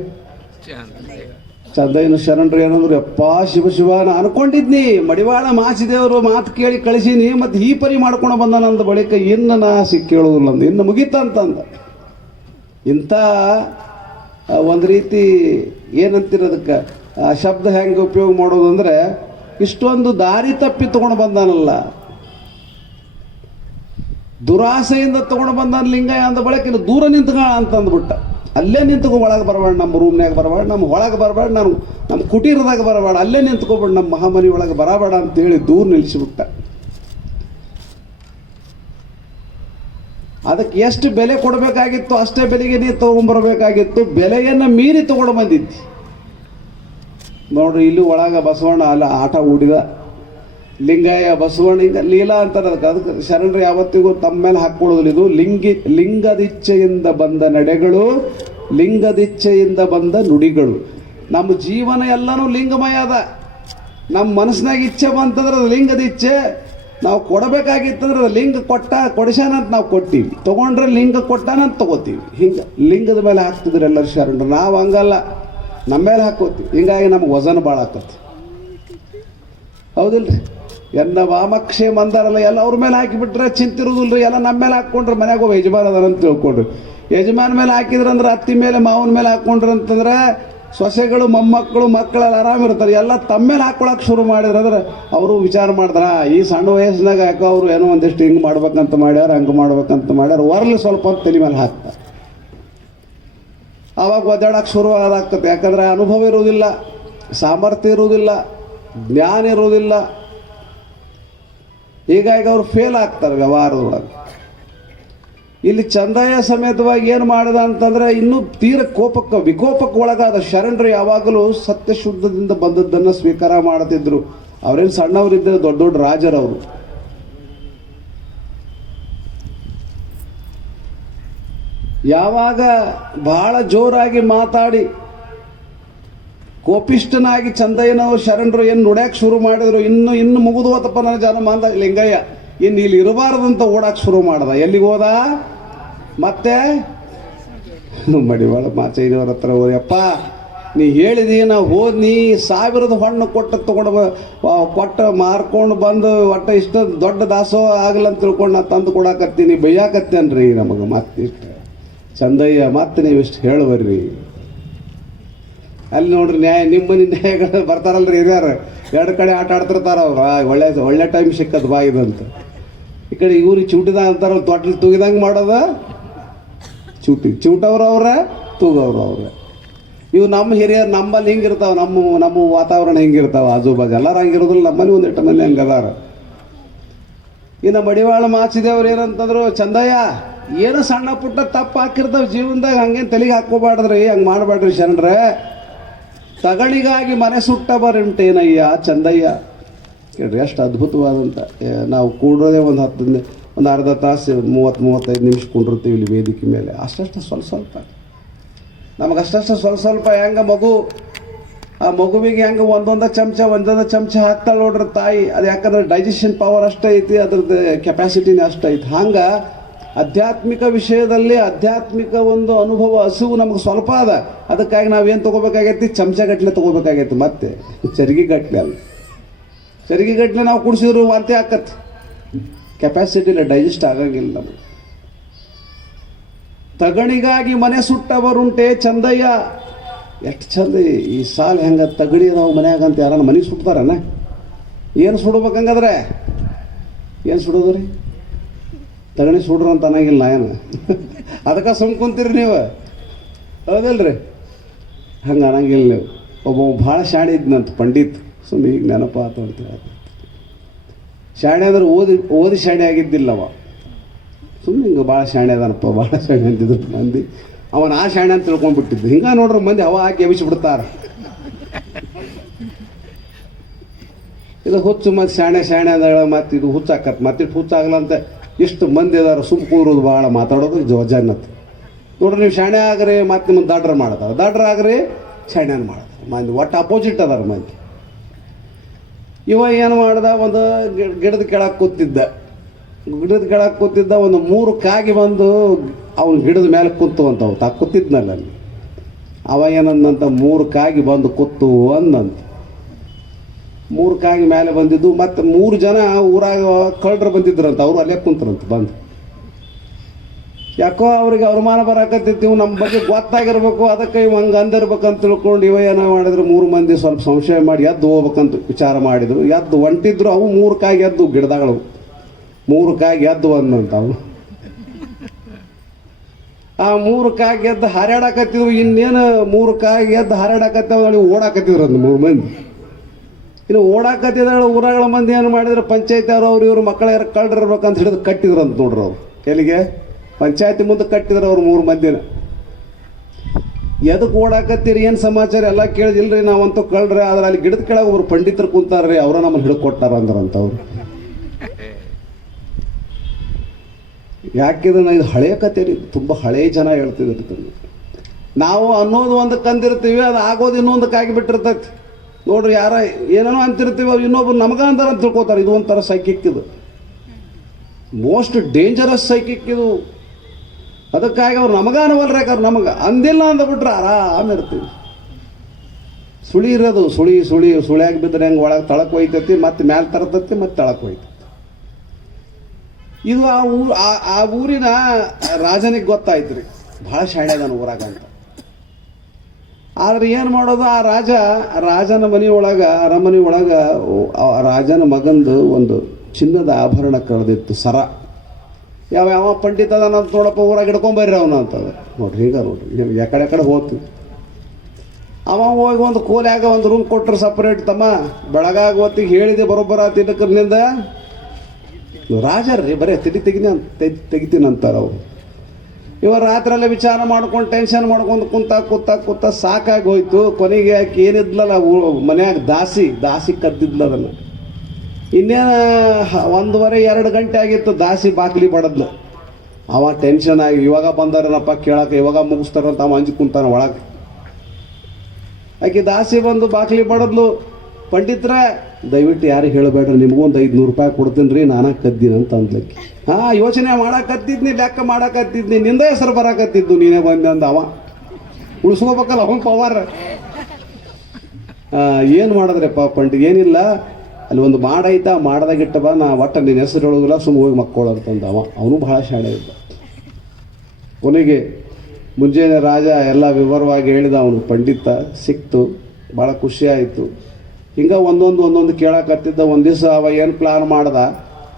ಚಂದಯ್ಯನ ಶರಣರು ಏನಂದ್ರು, ಯಪ್ಪ ಶಿವ ನಾ ಅನ್ಕೊಂಡಿದ್ನಿ ಮಡಿವಾಳ ಮಾಚಿದೇವರು ಮಾತು ಕೇಳಿ ಕಳಿಸೀನಿ, ಮತ್ತು ಈ ಪರಿ ಮಾಡ್ಕೊಂಡು ಬಂದ ನಂದು ಬಳಿಕ ಇನ್ನು ನಾ ಕೇಳೋದಿಲ್ಲ ಅಂದ, ಇನ್ನು ಮುಗೀತಂತಂದ. ಇಂಥ ಒಂದು ರೀತಿ ಏನಂತಿರೋದಕ್ಕೆ ಆ ಶಬ್ದ ಹೆಂಗೆ ಉಪಯೋಗ ಮಾಡೋದು ಅಂದರೆ, ಇಷ್ಟೊಂದು ದಾರಿ ತಪ್ಪಿ ತೊಗೊಂಡು ಬಂದಾನಲ್ಲ, ದುರಾಸೆಯಿಂದ ತೊಗೊಂಡು ಬಂದಾನ ಲಿಂಗಯ್ಯ ಅಂದ ಬಳಿಕ ಇನ್ನು ದೂರ ನಿಂತ್ಗಳ ಅಂತಂದ್ಬಿಟ್ಟ. ಅಲ್ಲೇ ನಿಂತ್ಕೊ, ಒಳಗೆ ಬರಬೇಡ, ನಮ್ಮ ರೂಮ್ನಾಗ ಬರಬೇಡ, ನಮ್ಮ ಒಳಗೆ ಬರಬೇಡ, ನಮ್ಮ ಕುಟೀರದಾಗ ಬರಬೇಡ, ಅಲ್ಲೇ ನಿಂತ್ಕೊಬೇಡ, ನಮ್ಮ ಮಹಾಮನಿ ಒಳಗೆ ಬರಬೇಡ ಅಂತೇಳಿ ದೂರ ನಿಲ್ಲಿಸಿಬಿಟ್ಟ. ಅದಕ್ಕೆ ಎಷ್ಟು ಬೆಲೆ ಕೊಡಬೇಕಾಗಿತ್ತು ಅಷ್ಟೇ ಬೆಲೆಗೆ ನೀ ತೊಗೊಂಬರ್ಬೇಕಾಗಿತ್ತು. ಬೆಲೆಯನ್ನು ಮೀರಿ ತೊಗೊಂಡು ಬಂದಿದ್ದಿ. ನೋಡ್ರಿ, ಇಲ್ಲಿ ಒಳಗೆ ಬಸವಣ್ಣ ಅಲ್ಲ ಆಟ ಹೂಡಿದ, ಲಿಂಗಯ್ಯ ಬಸವಣ್ಣ ಹಿಂಗೆ ಲೀಲಾ ಅಂತಾರೆ. ಅದಕ್ಕೆ ಶರಣರು ಯಾವತ್ತಿಗೂ ತಮ್ಮ ಮೇಲೆ ಹಾಕ್ಕೊಳ್ಳೋದಿಲ್ಲ. ಇದು ಲಿಂಗದಿಚ್ಛೆಯಿಂದ ಬಂದ ನಡೆಗಳು, ಲಿಂಗದಿಚ್ಛೆಯಿಂದ ಬಂದ ನುಡಿಗಳು. ನಮ್ಮ ಜೀವನ ಎಲ್ಲನೂ ಲಿಂಗಮಯ ಅದ. ನಮ್ಮ ಮನಸ್ಸಿನಾಗ ಇಚ್ಛೆ ಬಂತಂದ್ರೆ ಅದು ಲಿಂಗದ ಇಚ್ಛೆ. ನಾವು ಕೊಡಬೇಕಾಗಿತ್ತಂದ್ರೆ ಅದು ಲಿಂಗ ಕೊಡಿಸ್ಯಾನಂತ ನಾವು ಕೊಡ್ತೀವಿ, ತೊಗೊಂಡ್ರೆ ಲಿಂಗ ಕೊಟ್ಟಾನಂತ ತೊಗೋತೀವಿ. ಹಿಂಗೆ ಲಿಂಗದ ಮೇಲೆ ಹಾಕ್ತಿದ್ರು ಎಲ್ಲರೂ ಶರಣರು. ನಾವು ಹಂಗಲ್ಲ, ನಮ್ಮ ಮೇಲೆ ಹಾಕೋತೀವಿ. ಹಿಂಗಾಗಿ ನಮ್ಗೆ ವಜನ ಭಾಳ ಆಕತಿ. ಹೌದಿಲ್ರಿ? ಎನ್ನ ವಾಮಕ್ಷೇಮ ಅಂದಾರಲ್ಲ, ಎಲ್ಲ ಅವ್ರ ಮೇಲೆ ಹಾಕಿಬಿಟ್ರೆ ಚಿಂತಿರೋದಿಲ್ರಿ. ಎಲ್ಲ ನಮ್ಮ ಮೇಲೆ ಹಾಕ್ಕೊಂಡ್ರೆ ಮನ್ಯಾಗ ಒಬ್ಬ ಯಜಮಾನ ಅದಾರಂತ ತಿಳ್ಕೊಂಡ್ರಿ. ಯಜಮಾನ ಮೇಲೆ ಹಾಕಿದ್ರಂದ್ರೆ ಅತ್ತಿ ಮೇಲೆ ಮಾವನ ಮೇಲೆ ಹಾಕ್ಕೊಂಡ್ರಿ ಅಂತಂದ್ರೆ ಸೊಸೆಗಳು ಮಕ್ಕಳೆಲ್ಲ ಆರಾಮಿರ್ತಾರೆ. ಎಲ್ಲ ತಮ್ಮ ಮೇಲೆ ಹಾಕ್ಕೊಳಕ್ಕೆ ಶುರು ಮಾಡಿದ್ರಂದ್ರೆ ಅವರು ವಿಚಾರ ಮಾಡಿದ್ರ, ಈ ಸಣ್ಣ ವಯಸ್ಸಿನಾಗ ಯಾಕೋ ಅವರು ಏನೋ ಒಂದಿಷ್ಟು ಹಿಂಗೆ ಮಾಡ್ಬೇಕಂತ ಮಾಡ್ಯಾರ, ಹಂಗೆ ಮಾಡ್ಬೇಕಂತ ಮಾಡ್ಯಾರ, ಹೊರಲಿ ಸ್ವಲ್ಪ ಹೊತ್ತು ತಲೆ ಮೇಲೆ ಹಾಕ್ತಾರೆ. ಆವಾಗ ಒದ್ದಾಡಕ್ಕೆ ಶುರು ಆದಾಗ್ತದೆ. ಯಾಕಂದರೆ ಅನುಭವ ಇರೋದಿಲ್ಲ, ಸಾಮರ್ಥ್ಯ ಇರೋದಿಲ್ಲ, ಜ್ಞಾನ ಇರೋದಿಲ್ಲ. ಹೀಗಾಗಿ ಅವ್ರು ಫೇಲ್ ಆಗ್ತಾರೆ ವ್ಯವಹಾರದೊಳಗೆ. ಇಲ್ಲಿ ಚಂದಯ್ಯ ಸಮೇತವಾಗಿ ಏನು ಮಾಡಿದ ಅಂತಂದ್ರೆ ಇನ್ನೂ ತೀರ ವಿಕೋಪಕ್ಕೆ ಒಳಗಾದ. ಶರಣರು ಯಾವಾಗಲೂ ಸತ್ಯ ಶುದ್ಧದಿಂದ ಬಂದದ್ದನ್ನು ಸ್ವೀಕಾರ ಮಾಡ್ತಿದ್ರು. ಅವರೇನು ಸಣ್ಣವರಿದ್ದರೆ ದೊಡ್ಡ ದೊಡ್ಡ ರಾಜರವರು. ಯಾವಾಗ ಬಹಳ ಜೋರಾಗಿ ಮಾತಾಡಿ ಕೋಪಿಷ್ಟನಾಗಿ ಚಂದಯ್ಯನವರು ಶರಣರು ಏನು ನುಡ್ಯಾಕೆ ಶುರು ಮಾಡಿದ್ರು, ಇನ್ನು ಮುಗಿದು ಹೋತಪ್ಪ ನನ್ನ ಜನ್ಮ ಅಂದ ಲಿಂಗಯ್ಯ. ಇನ್ನು ಇಲ್ಲಿ ಇರಬಾರ್ದಂತ ಓಡಾಕ್ ಶುರು ಮಾಡ್ದ. ಎಲ್ಲಿಗೆ ಹೋದ? ಮತ್ತೆ ಮಡಿವಾಳ ಮಾಚಯ್ಯನವ್ರ ಹತ್ರ ಹೋದಪ್ಪ, ನೀ ಹೇಳಿದಿ, ನಾವು ಹೋದ್ನಿ 1000 ಹಣ್ಣು ಕೊಟ್ಟು ಮಾರ್ಕೊಂಡು ಬಂದು ಒಟ್ಟು ಇಷ್ಟು ದೊಡ್ಡ ದಾಸೋಹ ಆಗಲಂತ ತಿಳ್ಕೊಂಡು ನಾ ತಂದು ಕೊಡಾಕತ್ತೀನಿ, ಬೈಯಾಕತ್ತೇನ್ರಿ ನಮಗೆ. ಮತ್ತಿಷ್ಟು ಚಂದಯ್ಯ, ಮತ್ತೆ ನೀವು ಇಷ್ಟು ಹೇಳುವರ್ರಿ. ಅಲ್ಲಿ ನೋಡ್ರಿ, ನಿಮ್ಮ ಮನೆ ನ್ಯಾಯಗಳು ಬರ್ತಾರಲ್ರಿ ಹಿರಿಯರು, 2 ಕಡೆ ಆಟ ಆಡ್ತಿರ್ತಾರ ಅವ್ರು. ಒಳ್ಳೆ ಟೈಮ್ ಸಿಕ್ಕದು ಬಾ ಇದಂತ. ಈ ಕಡೆ ಇವ್ರಿಗೆ ಚೂಟಿದಾಗ ಅಂತಾರ, ತೊಟ್ಲಿ ತೂಗಿದಂಗೆ ಮಾಡೋದ ಚೂಟವ್ರು ಅವ್ರೆ, ತೂಗವ್ರು ಅವ್ರೆ. ಇವು ನಮ್ಮ ಹಿರಿಯರು ನಮ್ಮಲ್ಲಿ ಹಿಂಗಿರ್ತಾವೆ, ನಮ್ಮ ವಾತಾವರಣ ಹಿಂಗಿರ್ತಾವೆ, ಆಜು ಬಾಜು ಎಲ್ಲರೂ ಹಂಗಿರೋದಿಲ್ಲ. ನಮ್ಮಲ್ಲಿ 1 ಮಂದಿ ಹಂಗದಾರ. ಇನ್ನು ಮಡಿವಾಳ ಮಾಚಿದೇವ್ರು ಏನಂತಂದ್ರು, ಚಂದಯ್ಯ ಏನೋ ಸಣ್ಣ ಪುಟ್ಟ ತಪ್ಪು ಹಾಕಿರ್ತಾವೆ ಜೀವನದಾಗ, ಹಂಗೇನು ತಲೆಗೆ ಹಾಕ್ಕೋಬಾರ್ದ್ರಿ, ಹಂಗೆ ಮಾಡಬೇಡ್ರಿ ಶರಣರೇ. ತಗಳಿಗಾಗಿ ಮನೆ ಸುಟ್ಟಬರುಂಟೇನಯ್ಯ ಚಂದಯ್ಯ. ಕೇಳ್ರಿ ಎಷ್ಟು ಅದ್ಭುತವಾದಂಥ. ನಾವು ಕೂಡೋದೇ ಒಂದು ಅರ್ಧ ತಾಸು 30-35 ನಿಮಿಷ ಕುಂಡಿರ್ತೀವಿ ಇಲ್ಲಿ ವೇದಿಕೆ ಮೇಲೆ. ಅಷ್ಟಷ್ಟು ಸ್ವಲ್ಪ ನಮಗೆ ಸ್ವಲ್ಪ ಹೆಂಗೆ ಆ ಮಗುವಿಗೆ ಹೆಂಗೆ ಒಂದೊಂದು ಚಮಚ ಹಾಕ್ತಾಳೆ ನೋಡ್ರಿ ತಾಯಿ. ಅದು ಯಾಕಂದ್ರೆ ಡೈಜೆಷನ್ ಪವರ್ ಅಷ್ಟೇ ಐತಿ, ಅದ್ರದ್ದು ಕೆಪಾಸಿಟಿನೇ ಅಷ್ಟೇ ಐತಿ. ಹಂಗೆ ಆಧ್ಯಾತ್ಮಿಕ ವಿಷಯದಲ್ಲಿ ಆಧ್ಯಾತ್ಮಿಕ ಒಂದು ಅನುಭವ ಹಸುವು ನಮಗೆ ಸ್ವಲ್ಪ ಅದ. ಅದಕ್ಕಾಗಿ ನಾವೇನು ತೊಗೋಬೇಕಾಗೈತಿ? ಚಮಚಗಟ್ಟಲೆ ತೊಗೋಬೇಕಾಗೈತಿ. ಮತ್ತೆ ಚರಿಗೆಗಟ್ಟಲೆ ಅಲ್ಲ, ಚರಿಗೆಗಟ್ಟಲೆ ನಾವು ಕುಡಿಸಿದ್ರು ವಾಂತಿ ಆಕತ್ತೆ. ಕೆಪಾಸಿಟಿ ಇಲ್ಲ, ಡೈಜೆಸ್ಟ್ ಆಗಂಗಿಲ್ಲ ನಮಗೆ. ತಗಣಿಗಾಗಿ ಮನೆ ಸುಟ್ಟವರುಂಟೆ ಚಂದಯ್ಯ. ಎಷ್ಟು ಚಂದ ಈ ಸಾಲ ಹೆಂಗೆ ತಗಡಿ ನಾವು ಮನ್ಯಾಗ ಅಂತ ಯಾರನ್ನ ಮನೆಗೆ ಸುಡ್ತಾರನ? ಏನು ಸುಡ್ಬೇಕಂಗಾದ್ರೆ ಏನು ಸುಡೋದು ರೀ? ತಗಣಿ ಸುಡ್ರು ಅಂತ ಅನ್ನಂಗಿಲ್ಲ ಏನು. ಅದಕ್ಕೆ ಕುಂತೀರಿ ನೀವು, ಹೌದಲ್ರಿ? ಹಂಗೆ ಅನ್ನಂಗಿಲ್ಲ ನೀವು. ಒಬ್ಬ ಭಾಳ ಶಾಣೆ ಇದ್ನಂತ ಪಂಡಿತ್, ಸುಮ್ಮನೆ ಈಗ ನೆನಪ ಆತ ಅಂತ ಹೇಳಿ. ಶಾಣೆ ಅಂದ್ರೆ ಓದಿ ಶಾಣೆ ಆಗಿದ್ದಿಲ್ಲವ, ಸುಮ್ಮನೆ ಹಿಂಗೆ ಭಾಳ ಶಾಣೆ ಅದಾನಪ್ಪ, ಭಾಳ ಶಾಣೆ ಅಂತಿದ್ರು ಮಂದಿ. ಅವನು ಆ ಶಾಣೆ ಅಂತ ತಿಳ್ಕೊಂಡ್ಬಿಟ್ಟಿದ್ದು. ಹಿಂಗೆ ನೋಡ್ರಿ ಮಂದಿ ಹವಾ ಹಾಕಿ ಎಬಿಸಿಬಿಡ್ತಾರೆ. ಇದು ಹುಚ್ಚು ಮತ್ತು ಶಾಣೆ ಅಂದಾಗ ಮತ್ತೆ ಇದು ಹುಚ್ಚಾಕತ್ತೆ. ಮತ್ತೆ ಹುಚ್ಚಾಗಲ್ಲ ಅಂತ ಎಷ್ಟು ಮಂದಿ ಅದಾರ ಸುಮ್ಮ ಕೂರೋದು, ಭಾಳ ಮಾತಾಡೋದು ಜನ್ನತ್. ನೋಡ್ರಿ, ನೀವು ಶಾಣೆ ಆಗ್ರಿ ಮತ್ತೆ ನಿಮ್ಮನ್ನು ದಡ್ರ ಆಗ್ರಿ ಶಾಣೆನ ಮಾಡ್ತಾರೆ ಮಂದಿ. ಒಟ್ಟು ಅಪೋಸಿಟ್ ಅದಾರ ಮಂದಿ. ಇವ ಏನು ಮಾಡ್ದ, ಒಂದು ಗಿಡದ ಕೆಳಗೆ ಕೂತಿದ್ದ. ಒಂದು 3 ಕಾಗಿ ಬಂದು ಅವನ ಗಿಡದ ಮೇಲೆ ಕೂತುವಂತವು ಕೂತಿದ್ನಲ್ಲ ಅಲ್ಲಿ. ಅವ ಏನಂದಂತ, 3 ಕಾಗಿ ಬಂದು ಕೂತು ಅಂದಂತ. 3 ಕಾಗಿ ಮೇಲೆ ಬಂದಿದ್ದು. ಮತ್ತು 3 ಜನ ಊರಾಗ ಕಳ್ಳರು ಬಂದಿದ್ರಂತ, ಅವರು ಅಲ್ಲೇ ಕುಂತ್ರಂತ ಬಂದು. ಯಾಕೋ ಅವ್ರಿಗೆ ಅವಮಾನ ಬರಾಕತ್ತಿತ್ತು, ನಮ್ಮ ಬಗ್ಗೆ ಗೊತ್ತಾಗಿರ್ಬೇಕು, ಅದಕ್ಕೆ ಇವ್ ಹಂಗೆ ಅಂದಿರ್ಬೇಕಂತ ತಿಳ್ಕೊಂಡು ಇವ ಏನೋ ಮಾಡಿದ್ರು, 3 ಮಂದಿ ಸ್ವಲ್ಪ ಸಂಶಯ ಮಾಡಿ ಎದ್ದು ಹೋಗ್ಬೇಕಂತ ವಿಚಾರ ಮಾಡಿದ್ರು. ಎದ್ದು ಹೊಂಟಿದ್ರು. ಅವು 3 ಕಾಗಿ ಎದ್ದು ಗಿಡದಾಗಳು 3 ಕಾಗಿ ಎದ್ದು ಅಂದಂತ. ಅವು ಆ 3 ಕಾಗಿ ಎದ್ದು ಹಾರಾಡಕತ್ತಿದ್ವು. ಇನ್ನೇನು 3 ಕಾಗಿ ಎದ್ದು ಹಾರಾಡಕತ್ತವ ನೋಡಿ ಓಡಾಕತ್ತಿದ್ರು ಅಂದ್ 3 ಮಂದಿ. ಇನ್ನು ಓಡಾಕತ್ತಿದ್ದಾಳೆ ಊರಾಗಳ ಮಂದಿ ಏನು ಮಾಡಿದ್ರು, ಪಂಚಾಯತಿ ಅವ್ರು ಇವ್ರು ಮಕ್ಕಳ ಯಾರು ಕಳ್ರಿರ್ಬೇಕಂತ ಹಿಡಿದು ಕಟ್ಟಿದ್ರು ಅಂತ ನೋಡ್ರಿ ಅವ್ರು. ಎಲ್ಲಿಗೆ? ಪಂಚಾಯತಿ ಮುಂದೆ ಕಟ್ಟಿದ್ರು ಅವ್ರು 3 ಮಂದಿನ. ಎದಕ್ಕೆ ಓಡಾಕತ್ತೀರಿ, ಏನು ಸಮಾಚಾರ ಎಲ್ಲ ಕೇಳಿದಿಲ್ರಿ, ನಾವಂತೂ ಕಳ್ರಿ. ಆದ್ರೆ ಅಲ್ಲಿ ಗಿಡದ ಕೆಳಗೆ ಒಬ್ರು ಪಂಡಿತರು ಕುಂತಾರ್ರಿ, ಅವರ ನಮ್ಮನ್ನು ಹಿಡಿದು ಕೊಟ್ಟಾರ ಅಂದ್ರಂತವ್ರು. ಯಾಕಿದ್ರೆ ಇದು ಹಳೆಯ ಕತೆ ರೀ, ತುಂಬ ಹಳೆಯ ಜನ ಹೇಳ್ತಿದ್ರು. ನಾವು ಅನ್ನೋದು ಒಂದಕ್ಕೆ ಅಂದಿರ್ತೀವಿ, ಅದು ಆಗೋದು ಇನ್ನೊಂದಕ್ಕೆ ಆಗಿಬಿಟ್ಟಿರ್ತೈತಿ ನೋಡ್ರಿ. ಯಾರ ಏನೇನೋ ಅಂತಿರ್ತೀವಿ, ಇನ್ನೊಬ್ರು ನಮಗ ಅಂತಾರ ಅಂತ ತಿಳ್ಕೊತಾರೆ. ಇದು ಒಂಥರ ಸೈಕಿಕ್, ಇದು ಮೋಸ್ಟ್ ಡೇಂಜರಸ್ ಸೈಕಿಕ್ ಇದು. ಅದಕ್ಕಾಗಿ ಅವ್ರು ನಮಗ ಅನ್ನವಲ್ರಿ, ಯಾಕಂದ್ರೆ ನಮಗೆ ಅಂದಿಲ್ಲ ಅಂದ್ಬಿಟ್ರೆ ಆರಾಮಿರ್ತೀವಿ. ಸುಳಿ ಇರೋದು, ಸುಳಿಯಾಗಿ ಬಿದ್ದರೆ ಹೆಂಗೆ ಒಳಗೆ ತಳಕ್ಕೆ ಹೋಯ್ತೈತಿ, ಮತ್ತೆ ಮ್ಯಾಲೆ ತರತೈತಿ, ಮತ್ತೆ ತಳಕ್ಕೆ ಹೋಯ್ತೈತಿ. ಇದು ಆ ಊರಿನ ರಾಜನಿಗೆ ಗೊತ್ತಾಯ್ತು ರೀ, ಭಾಳ ಶಾಣ್ಯದಾನ ಊರಾಗ ಅಂತ. ಆದ್ರೆ ಏನು ಮಾಡೋದು, ಆ ರಾಜನ ಮನೆಯೊಳಗೆ, ಅರಮನೆ ಒಳಗೆ ರಾಜನ ಮಗಂದು ಒಂದು ಚಿನ್ನದ ಆಭರಣ ಕಳೆದಿತ್ತು, ಸರ. ಯಾವ ಪಂಡಿತ ಅದ ನೋಡಪ್ಪ ಊರಾಗ ಹಿಡ್ಕೊಂಬರ್ರಿ ಅವನು ಅಂತದ ನೋಡ್ರಿ. ಈಗ ನೋಡ್ರಿ ಯಾಕಡೆ ಹೋಗ್ತೀವಿ. ಅವ ಹೋಗಿ ಒಂದು ಕೋಲ್ಯಾಗ ಒಂದು ರೂಮ್ ಕೊಟ್ಟರು ಸಪ್ರೇಟ್. ತಮ್ಮ ಬೆಳಗಾಗ ಹೊತ್ತಿಗೆ ಹೇಳಿದೆ ಬರೋಬ್ಬರ ತಿನ್ನಕರ್ನಿಂದ ರಾಜರ್ರಿ ಬರೀ ತೆಗಿತೀನಿ ಅಂತಾರೆ ಅವರು. ಇವರು ರಾತ್ರಿಯಲ್ಲೇ ವಿಚಾರ ಮಾಡ್ಕೊಂಡು ಟೆನ್ಷನ್ ಮಾಡ್ಕೊಂಡು ಕೂತ ಸಾಕಾಗಿ ಹೋಯ್ತು. ಕೊನೆಗೆ ಯಾಕೆ ಏನಿದ್ಲಲ್ಲ ಮನ್ಯಾಗ ದಾಸಿ ಕದ್ದಿದ್ಲ ಅದನ್ನು. ಇನ್ನೇನು 1:30-2 ಗಂಟೆ ಆಗಿತ್ತು, ದಾಸಿ ಬಾಕ್ಲಿ ಬಡದ್ಲು. ಅವ ಟೆನ್ಷನ್ ಆಗಿ ಇವಾಗ ಬಂದಾರನಪ್ಪ ಕೇಳಕ್ಕೆ, ಇವಾಗ ಮುಗಿಸ್ತಾರಂತ ಅವ ಅಂಜಿ ಕುಂತಾನ ಒಳಗೆ. ಆಕೆ ದಾಸಿ ಬಂದು ಬಾಕ್ಲಿ ಬಡದ್ಲು. ಪಂಡಿತ್ರ ದಯವಿಟ್ಟು ಯಾರು ಹೇಳಬೇಡ್ರಿ, ನಿಮಗೊಂದು 500 ರೂಪಾಯಿ ಕೊಡ್ತೀನಿ ರೀ, ನಾನಾ ಕದ್ದೀನಿ ಅಂತ ಅಂದ್ಲಕ್ಕೆ. ಯೋಚನೆ ಮಾಡಕತ್ತಿದ್ನಿ, ಲೆಕ್ಕ ಮಾಡಕತ್ತಿದ್ನಿ, ನಿಂದ ಹೆಸರು ಬರಾಕತ್ತಿದ್ದು, ನೀನೇ ಬಂದೆ ಅಂದ. ಅವ ಉಳಿಸ್ಕೋಬೇಕಲ್ಲ ಅವನ್ ಪವರ್. ಏನು ಮಾಡಿದ್ರಪ್ಪ ಪಂಡಿತ್? ಏನಿಲ್ಲ, ಅಲ್ಲಿ ಒಂದು ಮಾಡೈತಾ, ಮಾಡದಾಗಿಟ್ಟ ಬಾ, ನಾ ಒಟ್ಟು ನಿನ್ನ ಹೆಸರು ಹೇಳೋದಿಲ್ಲ, ಸುಮ್ಮ ಹೋಗಿ ಮಕ್ಕಳಂತಂದ. ಅವನು ಭಾಳ ಶಾಣೆ ಇದ್ದ. ಕೊನೆಗೆ ಮುಂಜಾನೆ ರಾಜ ಎಲ್ಲ ವಿವರವಾಗಿ ಹೇಳಿದ. ಅವನು ಪಂಡಿತ ಸಿಕ್ತು, ಭಾಳ ಖುಷಿ ಆಯಿತು. ಹಿಂಗೆ ಒಂದೊಂದು ಕೇಳಕತ್ತಿದ್ದ. ಒಂದು ದಿವಸ ಅವ ಏನು ಪ್ಲಾನ್ ಮಾಡ್ದ,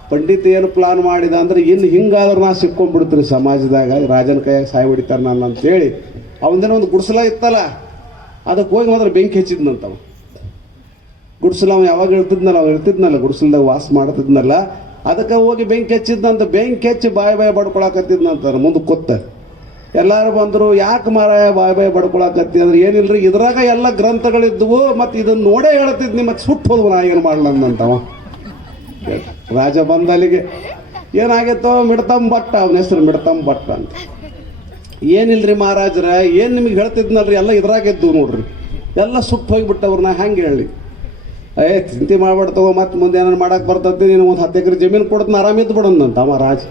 ಪಂಡಿತ ಏನು ಪ್ಲಾನ್ ಮಾಡಿದ ಅಂದ್ರೆ, ಇನ್ನು ಹಿಂಗಾದ್ರೂ ನಾ ಸಿಕ್ಕೊಂಡ್ಬಿಡ್ತೀನಿ ಸಮಾಜದಾಗ, ರಾಜನ ಕೈಯಾಗ ಸಾಯಿ ಹೊಡಿತಾರೆ ನಾನು ಅಂತೇಳಿ ಅವನದೇನೋ ಒಂದು ಗುಡಿಸಲ ಇತ್ತಲ್ಲ, ಅದಕ್ಕೆ ಹೋಗಿ ಮಾತ್ರ ಬೆಂಕಿ ಹಚ್ಚಿದ್ನಂತವ. ಗುಡಿಸಲ ಅವ ಯಾವಾಗ ಇರ್ತಿದ್ನಲ್ಲ ಗುಡಿಸಲ್ದಾಗ ವಾಸ ಮಾಡ್ತಿದ್ನಲ್ಲ, ಅದಕ್ಕೆ ಹೋಗಿ ಬೆಂಕಿ ಹಚ್ಚಿದ್ನಂತ. ಬೆಂಕಿ ಹಚ್ಚಿ ಬಾಯಿ ಬಡ್ಕೊಳಕತ್ತಿದ್ನಂತಾರೆ. ಮುಂದೆ ಕೂತ ಎಲ್ಲರೂ ಬಂದರು. ಯಾಕೆ ಮಾರಾಯ ಬಾಯಿ ಬಡ್ಕೊಳಕತ್ತಿ ಅಂದ್ರೆ, ಏನಿಲ್ರಿ ಇದ್ರಾಗ ಎಲ್ಲ ಗ್ರಂಥಗಳಿದ್ವು, ಮತ್ತು ಇದನ್ನು ನೋಡೇ ಹೇಳ್ತಿದ್ನಿ, ಮತ್ತೆ ಸುಟ್ಟು ಹೋದ್ವು, ನಾ ಏನು ಮಾಡ್ಲಂತವ. ರಾಜ ಬಂದ ಅಲ್ಲಿಗೆ. ಏನಾಗಿತ್ತೋ, ಮಿಡ್ತಂಬಟ್ಟ, ಅವನ ಹೆಸರು ಮಿಡ್ತಂಬಟ್ಟ ಅಂತ. ಏನಿಲ್ರಿ ಮಹಾರಾಜ್ರ, ಏನು ನಿಮಗೆ ಹೇಳ್ತಿದ್ನಲ್ರಿ, ಎಲ್ಲ ಇದ್ರಾಗಿದ್ದು ನೋಡ್ರಿ, ಎಲ್ಲ ಸುಟ್ಟು ಹೋಗಿಬಿಟ್ಟವ್ರು, ನಾ ಹೆಂಗೆ ಹೇಳಿ. ಚಿಂತೆ ಮಾಡ್ಬಿಟ್ಟು ತಗೋ, ಮತ್ತೆ ಮುಂದೆ ಏನಾರು ಮಾಡಕ್ಕೆ ಬರ್ತೈತಿ, ನೀನು ಒಂದು 10 ಎಕರೆ ಜಮೀನು ಕೊಡ್ತೀನಿ, ಆರಾಮಿದ್ದು ಬಿಡೋದಂತ ಅವ ರಾಜ.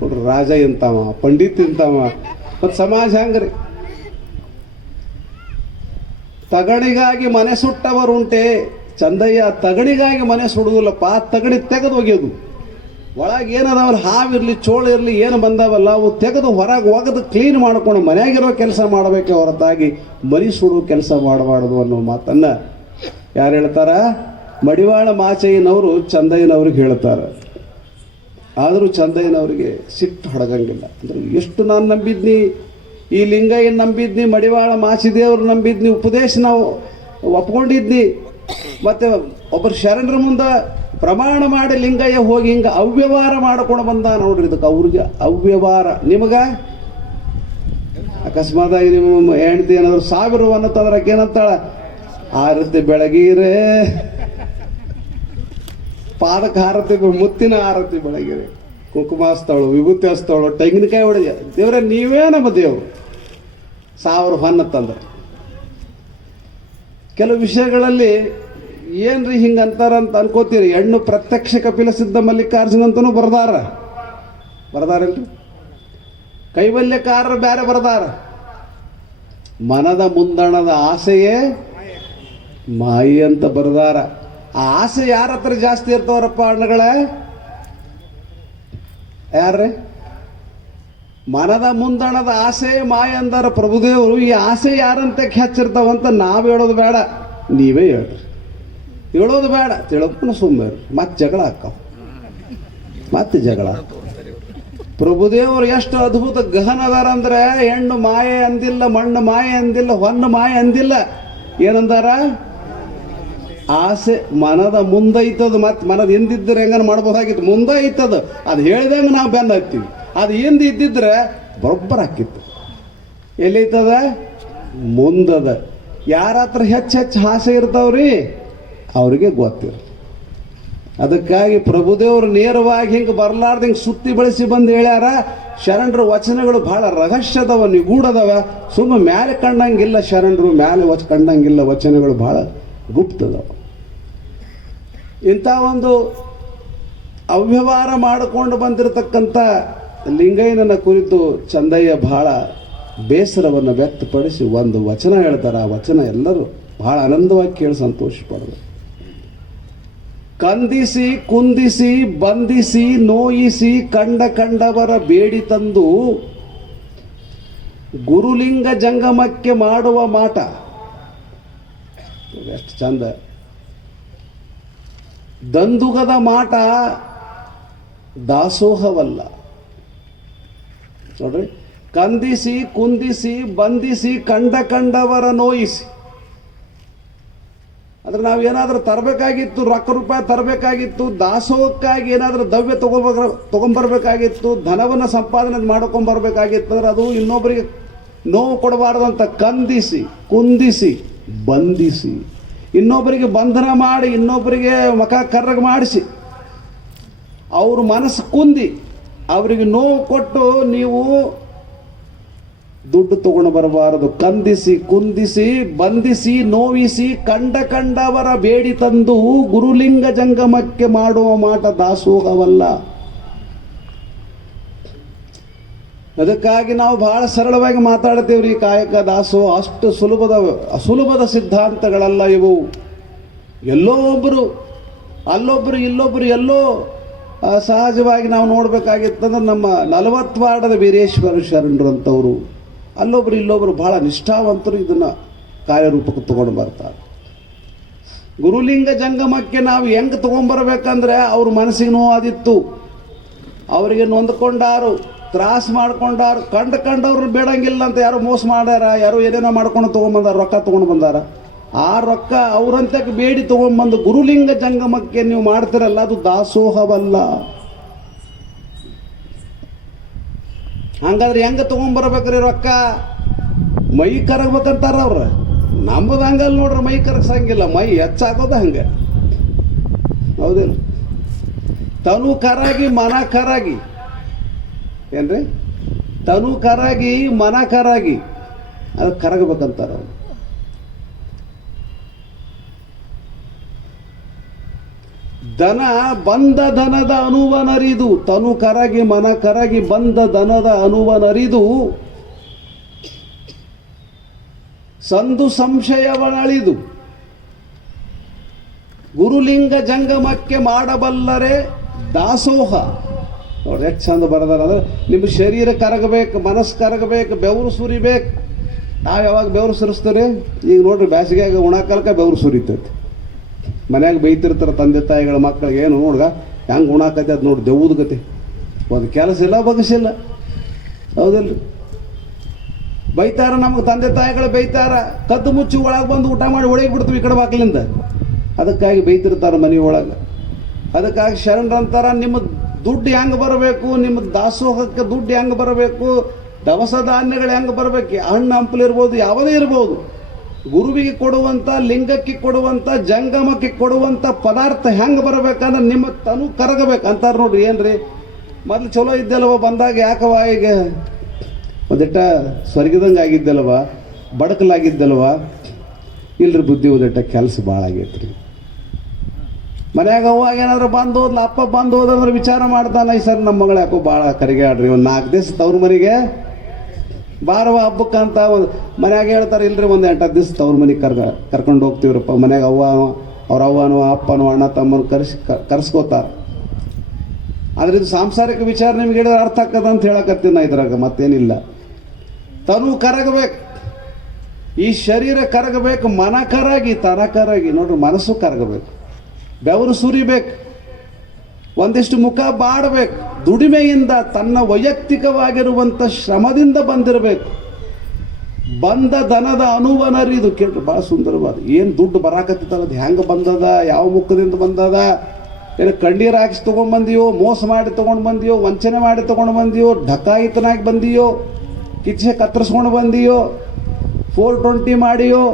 ನೋಡ್ರಿ ರಾಜ ಇಂತವ, ಪಂಡಿತ್ ಇಂತವ, ಮತ್ತು ಸಮಾಜ ಹೆಂಗ್ರಿ. ತಗಣಿಗಾಗಿ ಮನೆ ಸುಟ್ಟವರುಂಟೆ ಚಂದಯ್ಯ, ತಗಣಿಗಾಗಿ ಮನೆ ಸುಡುದಿಲ್ಲಪ್ಪ, ತಗಣಿ ತೆಗೆದು ಒಗೆಯೋದು. ಒಳಗೆ ಏನದವಲ್ಲ, ಹಾವಿರಲಿ ಚೋಳ ಇರಲಿ ಏನು ಬಂದಾವಲ್ಲ, ಅವು ತೆಗೆದು ಹೊರಗೆ ಒಗೆದು ಕ್ಲೀನ್ ಮಾಡ್ಕೊಂಡು ಮನೆಯಾಗಿರೋ ಕೆಲಸ ಮಾಡಬೇಕೆ ಹೊರತಾಗಿ ಮನೆ ಸುಡೋ ಕೆಲಸ ಮಾಡಬಾರ್ದು ಅನ್ನೋ ಮಾತನ್ನು ಯಾರು ಹೇಳ್ತಾರ? ಮಡಿವಾಳ ಮಾಚಯ್ಯನವರು ಚಂದಯ್ಯನವ್ರಿಗೆ ಹೇಳ್ತಾರೆ. ಆದರೂ ಚಂದಯ್ಯನವರಿಗೆ ಸಿಟ್ಟು ಹಡಗಂಗಿಲ್ಲ. ಅಂದರೆ ಎಷ್ಟು ನಾನು ನಂಬಿದ್ನಿ, ಈ ಲಿಂಗಯ್ಯನ ನಂಬಿದ್ನಿ, ಮಡಿವಾಳ ಮಾಚಿದೇವ್ರು ನಂಬಿದ್ನಿ, ಉಪದೇಶ ನಾವು ಒಪ್ಕೊಂಡಿದ್ನಿ, ಮತ್ತು ಒಬ್ಬರು ಶರಣರ ಮುಂದೆ ಪ್ರಮಾಣ ಮಾಡಿ ಲಿಂಗಯ್ಯ ಹೋಗಿ ಹಿಂಗೆ ಅವ್ಯವಹಾರ ಮಾಡ್ಕೊಂಡು ಬಂದ ನೋಡ್ರಿ. ಇದಕ್ಕೆ ಅವ್ರಿಗೆ ಅವ್ಯವಹಾರ. ನಿಮಗೆ ಅಕಸ್ಮಾತಾಗಿ ನಿಮ್ಮ ಹೆಂಡತಿ ಏನಾದ್ರು 1000 ಅನ್ನತ್ತಂದ್ರೆ ಏನಂತಾಳ? ಆರತಿ ಬೆಳಗಿರೆ, ಪಾದಕ್ಕೆ ಆರತಿ, ಮುತ್ತಿನ ಆರತಿ ಬೆಳಗಿರೆ, ಕುಂಕುಮ ಹಸ್ತವಳು, ವಿಭೂತಿ ಹಸ್ತವಳು, ತೆಂಗಿನಕಾಯಿ ಹೊಡೆದ. ದೇವ್ರೆ ನೀವೇ ನಮ್ಮ ದೇವರು. 1000 ಹೊನ್ನತ್ತಂದ್ರೆ ಕೆಲವು ವಿಷಯಗಳಲ್ಲಿ ಏನ್ರಿ ಹಿಂಗೆ ಅಂತಾರಂತ ಅನ್ಕೋತೀರಿ. ಹೆಣ್ಣು ಪ್ರತ್ಯಕ್ಷ ಕಪಿಲ ಸಿದ್ಧ ಮಲ್ಲಿಕಾರ್ಜುನ ಅಂತನೂ ಬರ್ದಾರಲ್ರಿ. ಕೈವಲ್ಯಕಾರರು ಬೇರೆ ಬರ್ದಾರ. ಮನದ ಮುಂದಣದ ಆಸೆಯೇ ಮಾಯಿ ಅಂತ ಬರ್ದಾರ. ಆ ಆಸೆ ಯಾರ ಹತ್ರ ಜಾಸ್ತಿ ಇರ್ತಾವ್ರಪ್ಪ ಅಣ್ಣಗಳೇ? ಯಾರ್ರಿ? ಮನದ ಮುಂದಣದ ಆಸೆ ಮಾಯ ಅಂದಾರ ಪ್ರಭುದೇವರು. ಈ ಆಸೆ ಯಾರಂತ ಹೆಚ್ಚಿರ್ತಾವಂತ ನಾವು ಹೇಳೋದು ಬೇಡ, ನೀವೇ ಹೇಳ್ರಿ. ಹೇಳೋದು ಬೇಡ, ತಿಳ್ಕೊಂಡು ಸುಮ್ಮನೆ ಮತ್ತೆ ಜಗಳ ಹಾಕಾವ, ಮತ್ತೆ ಜಗಳ. ಪ್ರಭುದೇವರು ಎಷ್ಟು ಅದ್ಭುತ ಗಹನ ಅದಾರ ಅಂದ್ರೆ ಹೆಣ್ಣು ಮಾಯೆ ಅಂದಿಲ್ಲ, ಮಣ್ಣು ಮಾಯೆ ಅಂದಿಲ್ಲ, ಹೊನ್ನು ಮಾಯೆ ಅಂದಿಲ್ಲ. ಏನಂದಾರ? ಆಸೆ ಮನದ ಮುಂದೈತದ, ಮತ್ತೆ ಮನದ ಹಿಂದಿದ್ರೆ ಹೆಂಗನ ಮಾಡ್ಬೋದಾಗಿತ್ತು, ಮುಂದೆ ಐತದ. ಅದು ಹೇಳಿದಂಗೆ ನಾವು ಬೆನ್ನ ಹತ್ತೀವಿ. ಅದು ಹಿಂದೆ ಇದ್ದಿದ್ರೆ ಬರೋಬ್ಬರ ಹಾಕಿತ್ತು. ಎಲ್ಲೈತದ? ಮುಂದದ. ಯಾರ ಹತ್ರ ಹೆಚ್ಚು ಆಸೆ ಇರ್ತಾವ್ರಿ ಅವ್ರಿಗೆ ಗೊತ್ತಿರ. ಅದಕ್ಕಾಗಿ ಪ್ರಭುದೇವರು ನೇರವಾಗಿ ಹಿಂಗೆ ಬರಲಾರ್ದು ಹಿಂಗೆ ಸುತ್ತಿ ಬಳಸಿ ಬಂದು ಹೇಳ್ಯಾರ. ಶರಣರ ವಚನಗಳು ಬಹಳ ರಹಸ್ಯದವ, ನಿಗೂಢದವ. ಸುಮ್ಮ ಮ್ಯಾಲೆ ಕಂಡಂಗಿಲ್ಲ ಶರಣರು, ಮ್ಯಾಲೆ ಕಂಡಂಗಿಲ್ಲ ವಚನಗಳು, ಬಹಳ ಗುಪ್ತದವ. ಇಂಥ ಒಂದು ಅವ್ಯವಹಾರ ಮಾಡಿಕೊಂಡು ಬಂದಿರತಕ್ಕಂಥ ಲಿಂಗಯ್ಯನ ಕುರಿತು ಚಂದಯ್ಯ ಬಹಳ ಬೇಸರವನ್ನು ವ್ಯಕ್ತಪಡಿಸಿ ಒಂದು ವಚನ ಹೇಳ್ತಾರೆ. ಆ ವಚನ ಎಲ್ಲರೂ ಬಹಳ ಆನಂದವಾಗಿ ಕೇಳಿ ಸಂತೋಷ ಪಡಬೇಕು. ಕಂದಿಸಿ ಕುಂದಿಸಿ ಬಂಧಿಸಿ ನೋಯಿಸಿ ಕಂಡವರ ಬೇಡಿ ತಂದು ಗುರುಲಿಂಗ ಜಂಗಮಕ್ಕೆ ಮಾಡುವ ಮಾಟ. ಎಷ್ಟು ಚಂದ. ದಂದುಗದ ಮಾಟ ದಾಸೋಹವಲ್ಲ. ನೋಡ್ರಿ, ಕಂದಿಸಿ ಕುಂದಿಸಿ ಬಂಧಿಸಿ ಕಂಡವರ ನೋಯಿಸಿ. ಆದ್ರೆ ನಾವೇನಾದ್ರೂ ತರಬೇಕಾಗಿತ್ತು, ರೊಕ್ಕ ರೂಪಾಯಿ ತರಬೇಕಾಗಿತ್ತು, ದಾಸೋಹಕ್ಕಾಗಿ ಏನಾದ್ರೂ ದ್ರವ್ಯ ತಗೊಂಡ್ಬರ್ಬೇಕಾಗಿತ್ತು, ಧನವನ್ನು ಸಂಪಾದನೆ ಮಾಡ್ಕೊಂಡ್ಬರ್ಬೇಕಾಗಿತ್ತು ಅಂದ್ರೆ ಅದು ಇನ್ನೊಬ್ಬರಿಗೆ ನೋವು ಕೊಡಬಾರ್ದಂತ ಕಂದಿಸಿ ಕುಂದಿಸಿ ಬಂಧಿಸಿ, ಇನ್ನೊಬ್ಬರಿಗೆ ಬಂಧನ ಮಾಡಿ, ಇನ್ನೊಬ್ಬರಿಗೆ ಮಕ ಕರ್ರಗ ಮಾಡಿಸಿ, ಅವ್ರ ಮನಸ್ಸು ಕುಂದಿ ಅವರಿಗೆ ನೋವು ಕೊಟ್ಟು ನೀವು ದುಡ್ಡು ತಗೊಂಡು ಬರಬಾರದು. ಕಂದಿಸಿ ಕುಂದಿಸಿ ಬಂಧಿಸಿ ನೋವಿಸಿ ಕಂಡವರ ಬೇಡಿ ತಂದು ಗುರುಲಿಂಗ ಜಂಗಮಕ್ಕೆ ಮಾಡುವ ಮಾಟ ದಾಸೋಹವಲ್ಲ. ಅದಕ್ಕಾಗಿ ನಾವು ಬಹಳ ಸರಳವಾಗಿ ಮಾತಾಡ್ತೇವ್ರಿ. ಕಾಯಕ ದಾಸೋಹ ಅಷ್ಟು ಸುಲಭದ ಸಿದ್ಧಾಂತಗಳಲ್ಲ ಇವು. ಎಲ್ಲೋ ಒಬ್ಬರು ಅಲ್ಲೊಬ್ಬರು ಇಲ್ಲೊಬ್ಬರು ಎಲ್ಲೋ ಸಹಜವಾಗಿ ನಾವು ನೋಡ್ಬೇಕಾಗಿತ್ತಂದ್ರೆ ನಮ್ಮ 40 ವಾರ್ಡದ ವೀರೇಶ್ವರ ಶರಣರು ಅಂತವರು ಅಲ್ಲೊಬ್ರು ಇಲ್ಲೊಬ್ರು ಬಹಳ ನಿಷ್ಠಾವಂತರು ಇದನ್ನ ಕಾರ್ಯರೂಪಕ್ಕೆ ತಗೊಂಡು ಬರ್ತಾರೆ. ಗುರುಲಿಂಗ ಜಂಗಮಕ್ಕೆ ನಾವು ಹೆಂಗೆ ತಗೊಂಡ್ಬರ್ಬೇಕಂದ್ರೆ ಅವ್ರ ಮನಸ್ಸಿಗೆ ನೋವಾದಿತ್ತು, ಅವರಿಗೆ ನೊಂದ್ಕೊಂಡಾರು, ತ್ರಾಸ ಮಾಡ್ಕೊಂಡಾರು, ಕಂಡವ್ರು ಬೇಡಂಗಿಲ್ಲ ಅಂತ ಯಾರು ಮೋಸ ಮಾಡ್ಯಾರ, ಯಾರು ಏನೇನೋ ಮಾಡ್ಕೊಂಡು ತೊಗೊಂಡ್ಬಂದಾರ, ರೊಕ್ಕ ತೊಗೊಂಡು ಬಂದಾರ. ಆ ರೊಕ್ಕ ಅವ್ರಂತಕ್ಕೆ ಬೇಡಿ ತೊಗೊಂಡ್ಬಂದು ಗುರುಲಿಂಗ ಜಂಗಮಕ್ಕೆ ನೀವು ಮಾಡ್ತಿರಲ್ಲ, ಅದು ದಾಸೋಹವಲ್ಲ. ಹಂಗಾದ್ರೆ ಹೆಂಗೆ ತೊಗೊಂಡ್ಬರ್ಬೇಕ್ರಿ ರೊಕ್ಕ? ಮೈ ಕರಗ್ಬೇಕಂತಾರ ಅವ್ರ. ನಮ್ಮದು ಹಂಗಲ್ಲ ನೋಡ್ರಿ, ಮೈ ಕರಗ್ಸಂಗಿಲ್ಲ, ಮೈ ಹೆಚ್ಚಾಗೋದ ಹಂಗೆ. ಹೌದಿಲ್ಲ? ತನು ಕರಾಗಿ ಮನ ಕರಾಗಿ, ಏನ್ರಿ? ತನು ಕರಾಗಿ ಮನ ಕರಾಗಿ ಅದು ಕರಗಬೇಕಂತಾರ ಅವ್ರು. ಬಂದ ದನದ ಅನುವನರಿದು, ತನು ಕರಗಿ ಮನ ಕರಗಿ ಬಂದ ದನದ ಅನುವನರಿದು ಸಂದು ಸಂಶಯವನಳಿದು ಗುರುಲಿಂಗ ಜಂಗಮಕ್ಕೆ ಮಾಡಬಲ್ಲರೆ ದಾಸೋಹ. ನೋಡ್ರಿ ಎಷ್ಟು ಚಂದ ಬರದಾರ. ಅಂದ್ರೆ ನಿಮ್ಮ ಶರೀರ ಕರಗಬೇಕು, ಮನಸ್ಸು ಕರಗಬೇಕು, ಬೆವರು ಸುರಿಬೇಕು. ನಾವು ಯಾವಾಗ ಬೆವರು ಸುರಿಸ್ತಾರೆ? ಈಗ ನೋಡ್ರಿ ಬೇಸಿಗೆಯಾಗ ಉಣಾಕಲ್ಕ ಬೆವರು ಸುರಿತೈತಿ. ಮನ್ಯಾಗ ಬೈತಿರ್ತಾರೆ ತಂದೆ ತಾಯಿಗಳ ಮಕ್ಕಳಿಗೆ, ಏನು ನೋಡ್ಗ ಹೆಂಗೆ ಉಣಾಕತ್ತೆ ಅದು ನೋಡಿ, ದೆವ್ವದ ಗತಿ, ಒಂದು ಕೆಲಸ ಇಲ್ಲ ಬಗಸಿಲ್ಲ. ಹೌದಲ್ರಿ? ಬೈತಾರ ನಮಗೆ ತಂದೆ ತಾಯಿಗಳು ಬೈತಾರ, ಕದ್ದು ಮುಚ್ಚಿ ಒಳಗೆ ಬಂದು ಊಟ ಮಾಡಿ ಒಳಗೆ ಬಿಡ್ತೀವಿ ಈ ಕಡೆ ಬಾಗಿಲಿಂದ. ಅದಕ್ಕಾಗಿ ಬೈತಿರ್ತಾರೆ ಮನೆ ಒಳಗೆ. ಅದಕ್ಕಾಗಿ ಶರಣರಂತಾರ, ನಿಮ್ಮ ದುಡ್ಡು ಹೆಂಗೆ ಬರಬೇಕು, ನಿಮ್ಮ ದಾಸೋಹಕ್ಕೆ ದುಡ್ಡು ಹೆಂಗೆ ಬರಬೇಕು, ದವಸ ಧಾನ್ಯಗಳು ಹೆಂಗೆ ಬರಬೇಕು, ಹಣ್ಣು ಹಂಪಲು ಇರ್ಬೋದು, ಯಾವುದೇ ಇರ್ಬೋದು, ಗುರುವಿಗೆ ಕೊಡುವಂಥ, ಲಿಂಗಕ್ಕೆ ಕೊಡುವಂಥ, ಜಂಗಮಕ್ಕೆ ಕೊಡುವಂಥ ಪದಾರ್ಥ ಹೆಂಗೆ ಬರಬೇಕಂದ್ರೆ ನಿಮ್ಮ ತನು ಕರಗಬೇಕು ಅಂತಾರೆ. ನೋಡ್ರಿ, ಏನ್ರಿ ಮೊದಲು ಚಲೋ ಇದ್ದಲ್ವ, ಬಂದಾಗ ಯಾಕವ ಈಗ ಒಂದಿಟ್ಟ ಸ್ವರ್ಗದಂಗೆ ಆಗಿದ್ದಲ್ವ, ಬಡಕಲಾಗಿದ್ದಲ್ವ? ಇಲ್ರಿ, ಬುದ್ಧಿ ಒಂದಿಟ್ಟ ಕೆಲಸ ಭಾಳ ಆಗೈತ್ರಿ. ಮನ್ಯಾಗ ಅವಾಗ ಏನಾದ್ರು ಬಂದು ಹೋದ್ಲ, ಅಪ್ಪ ಬಂದು ಹೋದಂದ್ರೆ ವಿಚಾರ ಮಾಡ್ತಾನೆ, ಈ ಸರ್ ನಮ್ಮ ಮಗಳು ಯಾಕೋ ಭಾಳ ಕರಿಗಾಡ್ರಿ, ಒಂದು 4 ದಿವಸ ತವ್ರ ಮನೆಗೆ ಬಾರವ ಹಬ್ಬಕ್ಕೆ ಅಂತ ಒಂದು ಮನ್ಯಾಗ ಹೇಳ್ತಾರೆ. ಇಲ್ರಿ, ಒಂದು 8-10 ದಿವಸ ತವ್ರ ಮನೆಗೆ ಕರ್ಕೊಂಡು ಹೋಗ್ತೀವ್ರಪ್ಪ. ಮನ್ಯಾಗ ಅವ್ರ ಅವ್ವನೋ ಅಪ್ಪನೋ ಅಣ್ಣ ತಮ್ಮನ ಕರೆಸ್ಕೋತಾರೆ. ಆದ್ರೆ ಇದು ಸಾಂಸಾರಿಕ ವಿಚಾರ ನಿಮ್ಗೆ ಹೇಳಿದ್ರೆ ಅರ್ಥ ಆಗ್ತದ ಅಂತ ಹೇಳಕತ್ತೀನಿ ನಾ ಇದ್ರಾಗ, ಮತ್ತೇನಿಲ್ಲ. ತನು ಕರಗಬೇಕು, ಈ ಶರೀರ ಕರಗಬೇಕು, ಮನ ಕರಗಿ ತನ ಕರಗಿ. ನೋಡ್ರಿ, ಮನಸ್ಸು ಕರಗಬೇಕು, ಬೆವರು ಸುರಿಬೇಕು, ಒಂದಿಷ್ಟು ಮುಖ ಬಾಡಬೇಕು, ದುಡಿಮೆಯಿಂದ ತನ್ನ ವೈಯಕ್ತಿಕವಾಗಿರುವಂಥ ಶ್ರಮದಿಂದ ಬಂದಿರಬೇಕು. ಬಂದ ದನದ ಅನುವನರಿದು ಕೇಳ್ರಿ, ಭಾಳ ಸುಂದರವಾದ. ಏನು ದುಡ್ಡು ಬರಾಕತ್ತಿತ್ತಲ್ಲ, ಅದು ಹೆಂಗೆ ಬಂದದ, ಯಾವ ಮುಖದಿಂದ ಬಂದದ, ಏನು ಕಣ್ಣೀರು ಹಾಕಿಸಿ ತೊಗೊಂಡ್ಬಂದಿಯೋ, ಮೋಸ ಮಾಡಿ ತೊಗೊಂಡು ಬಂದಿಯೋ, ವಂಚನೆ ಮಾಡಿ ತೊಗೊಂಡು ಬಂದಿಯೋ, ಢಕಾಯಿತನಾಗಿ ಬಂದಿಯೋ, ಕಿಚ್ಚೆ ಕತ್ತರಿಸ್ಕೊಂಡು ಬಂದಿಯೋ, 420 ಮಾಡಿಯೋ,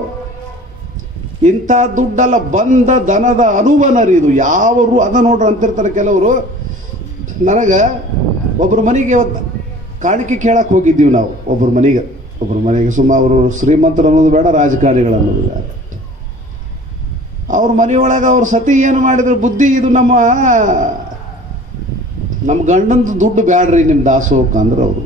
ಇಂಥ ದುಡ್ಡಲ್ಲ, ಬಂದ ದನದ ಅನುವನರಿದು ಯಾವರು ಅದ ನೋಡ್ರಿ ಅಂತಿರ್ತಾರೆ ಕೆಲವರು. ನನಗೆ ಒಬ್ಬರ ಮನೆಗೆ ಇವತ್ತು ಕಾಣಿಕೆ ಕೇಳಕ್ಕೆ ಹೋಗಿದ್ದೀವಿ ನಾವು. ಒಬ್ಬರ ಮನೆಗೆ ಸುಮ್ಮ ಅವರು ಶ್ರೀಮಂತರು ಅನ್ನೋದು ಬೇಡ, ರಾಜಕಾರಣಿಗಳು ಅನ್ನೋದು ಬೇಡ. ಅವ್ರ ಮನೆಯೊಳಗೆ ಅವ್ರ ಸತಿ ಏನು ಮಾಡಿದ್ರು ಬುದ್ಧಿ, ಇದು ನಮ್ಮ ಗಂಡಂದು ದುಡ್ಡು ಬ್ಯಾಡ್ರಿ ನಿಮ್ಮ ದಾಸೋಹಕ್ಕೆ ಅಂದ್ರೆ ಅವರು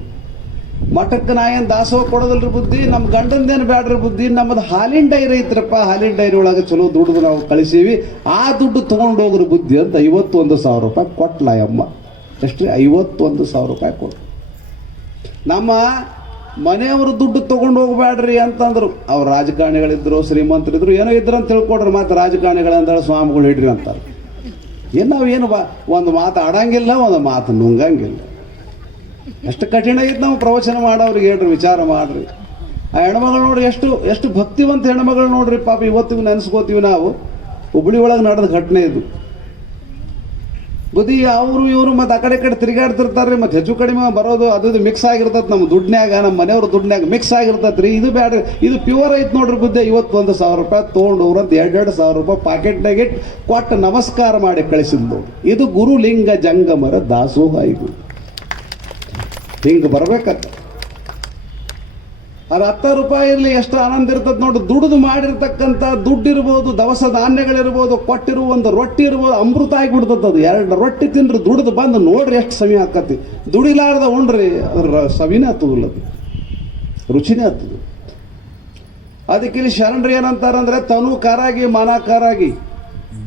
ಮಠಕ್ಕೆ ನಾ ಏನು ದಾಸೋಹ ಕೊಡೋದಲ್ರಿ ಬುದ್ಧಿ, ನಮ್ಮ ಗಂಡಂದೇನು ಬ್ಯಾಡ್ರಿ ಬುದ್ಧಿ, ನಮ್ಮದು ಹಾಲಿನ ಡೈರಿ ಐತ್ರಪ್ಪ, ಹಾಲಿನ ಡೈರಿ ಒಳಗೆ ಚಲೋ ದುಡ್ದು ನಾವು ಕಳಿಸೀವಿ, ಆ ದುಡ್ಡು ತೊಗೊಂಡು ಹೋಗ್ರಿ ಬುದ್ಧಿ ಅಂತ 51,000 ರೂಪಾಯಿ ಕೊಟ್ಲ ಅಮ್ಮ. ಎಷ್ಟ್ರಿ? 51,000 ರೂಪಾಯಿ ಕೊಟ್ಟು. ನಮ್ಮ ಮನೆಯವರು ದುಡ್ಡು ತೊಗೊಂಡು ಹೋಗ್ಬೇಡ್ರಿ ಅಂತಂದ್ರು. ಅವ್ರು ರಾಜಕಾರಣಿಗಳಿದ್ರು, ಶ್ರೀಮಂತರಿದ್ರು, ಏನೋ ಇದ್ರು ಅಂತ ತಿಳ್ಕೊಡ್ರಿ, ಮತ್ತೆ ರಾಜಕಾರಣಿಗಳಂದೇಳಿ ಸ್ವಾಮಿಗಳು ಹಿಡ್ರಿ ಅಂತಾರೆ. ಏನು ನಾವೇನು ಒಂದು ಮಾತು ಆಡಂಗಿಲ್ಲ, ಒಂದು ಮಾತು ನುಂಗಂಗಿಲ್ಲ. ಎಷ್ಟು ಕಠಿಣ ಐತೆ ನಾವು ಪ್ರವಚನ ಮಾಡೋರಿಗೆ ಹೇಳ್ರಿ, ವಿಚಾರ ಮಾಡ್ರಿ. ಆ ಹೆಣ್ಮಗಳು ನೋಡ್ರಿ, ಎಷ್ಟು ಭಕ್ತಿವಂತ ಹೆಣ್ಮಗಳು ನೋಡ್ರಿ, ಪಾಪ ಇವತ್ತಿಗೂ ನೆನೆಸ್ಕೋತೀವಿ ನಾವು. ಹುಬ್ಬಳ್ಳಿ ಒಳಗೆ ನಡೆದ ಘಟನೆ ಇದು. ಬುದ್ಧಿ ಅವರು ಇವರು ಮತ್ತು ಆ ಕಡೆ ತಿರುಗಾಡ್ತಿರ್ತಾರೆ, ಮತ್ತು ಹೆಚ್ಚು ಕಡಿಮೆ ಬರೋದು ಅದು ಮಿಕ್ಸ್ ಆಗಿರ್ತದೆ. ನಮ್ಮ ದುಡ್ನ್ಯಾಗ, ನಮ್ಮ ಮನೆಯವ್ರ ದುಡ್ನ್ಯಾಗ ಮಿಕ್ಸ್ ಆಗಿರ್ತದೆ ರೀ. ಇದು ಬ್ಯಾಡ್ರಿ, ಇದು ಪ್ಯೂರ್ ಐತೆ ನೋಡ್ರಿ ಬುದ್ಧಿ. 51,000 ರೂಪಾಯಿ ತೊಗೊಂಡು ಅವ್ರಂತ 2,000 ರೂಪಾಯಿ ಪಾಕೆಟ್ನಾಗ ಇಟ್ಟು ಕೊಟ್ಟು ನಮಸ್ಕಾರ ಮಾಡಿ ಕಳಿಸಿದ್ ನೋಡ್ರಿ. ಇದು ಗುರುಲಿಂಗ ಜಂಗಮರ ದಾಸೋಹ. ಇದು ಹಿಂಗೆ ಬರ್ಬೇಕತ್ತ. ಅದು 10 ರೂಪಾಯಿ ಇರಲಿ, ಎಷ್ಟು ಆನಂದ ಇರ್ತದೆ ನೋಡಿ. ದುಡಿದು ಮಾಡಿರ್ತಕ್ಕಂಥ ದುಡ್ಡಿರ್ಬೋದು, ದವಸ ಧಾನ್ಯಗಳಿರ್ಬೋದು, ಕೊಟ್ಟಿರುವ ಒಂದು ರೊಟ್ಟಿ ಇರ್ಬೋದು, ಅಮೃತ ಆಗಿಬಿಡ್ತದೆ ಅದು. 2 ರೊಟ್ಟಿ ತಿನ್ರಿ, ದುಡಿದು ಬಂದು ನೋಡ್ರಿ ಎಷ್ಟು ಸಮಯ ಆಕತಿ. ದುಡಿಲಾರ್ದ ಉಣ್ರಿ, ಅದ್ರ ಸವಿನೇ ಹತ್ತದಿಲ್ಲ, ಅದು ರುಚಿನೇ ಹತ್ತದು. ಅದಕ್ಕೆ ಇಲ್ಲಿ ಶರಣರು ಏನಂತಾರಂದ್ರೆ, ತನು ಕಾರಾಗಿ ಮನಕಾರಾಗಿ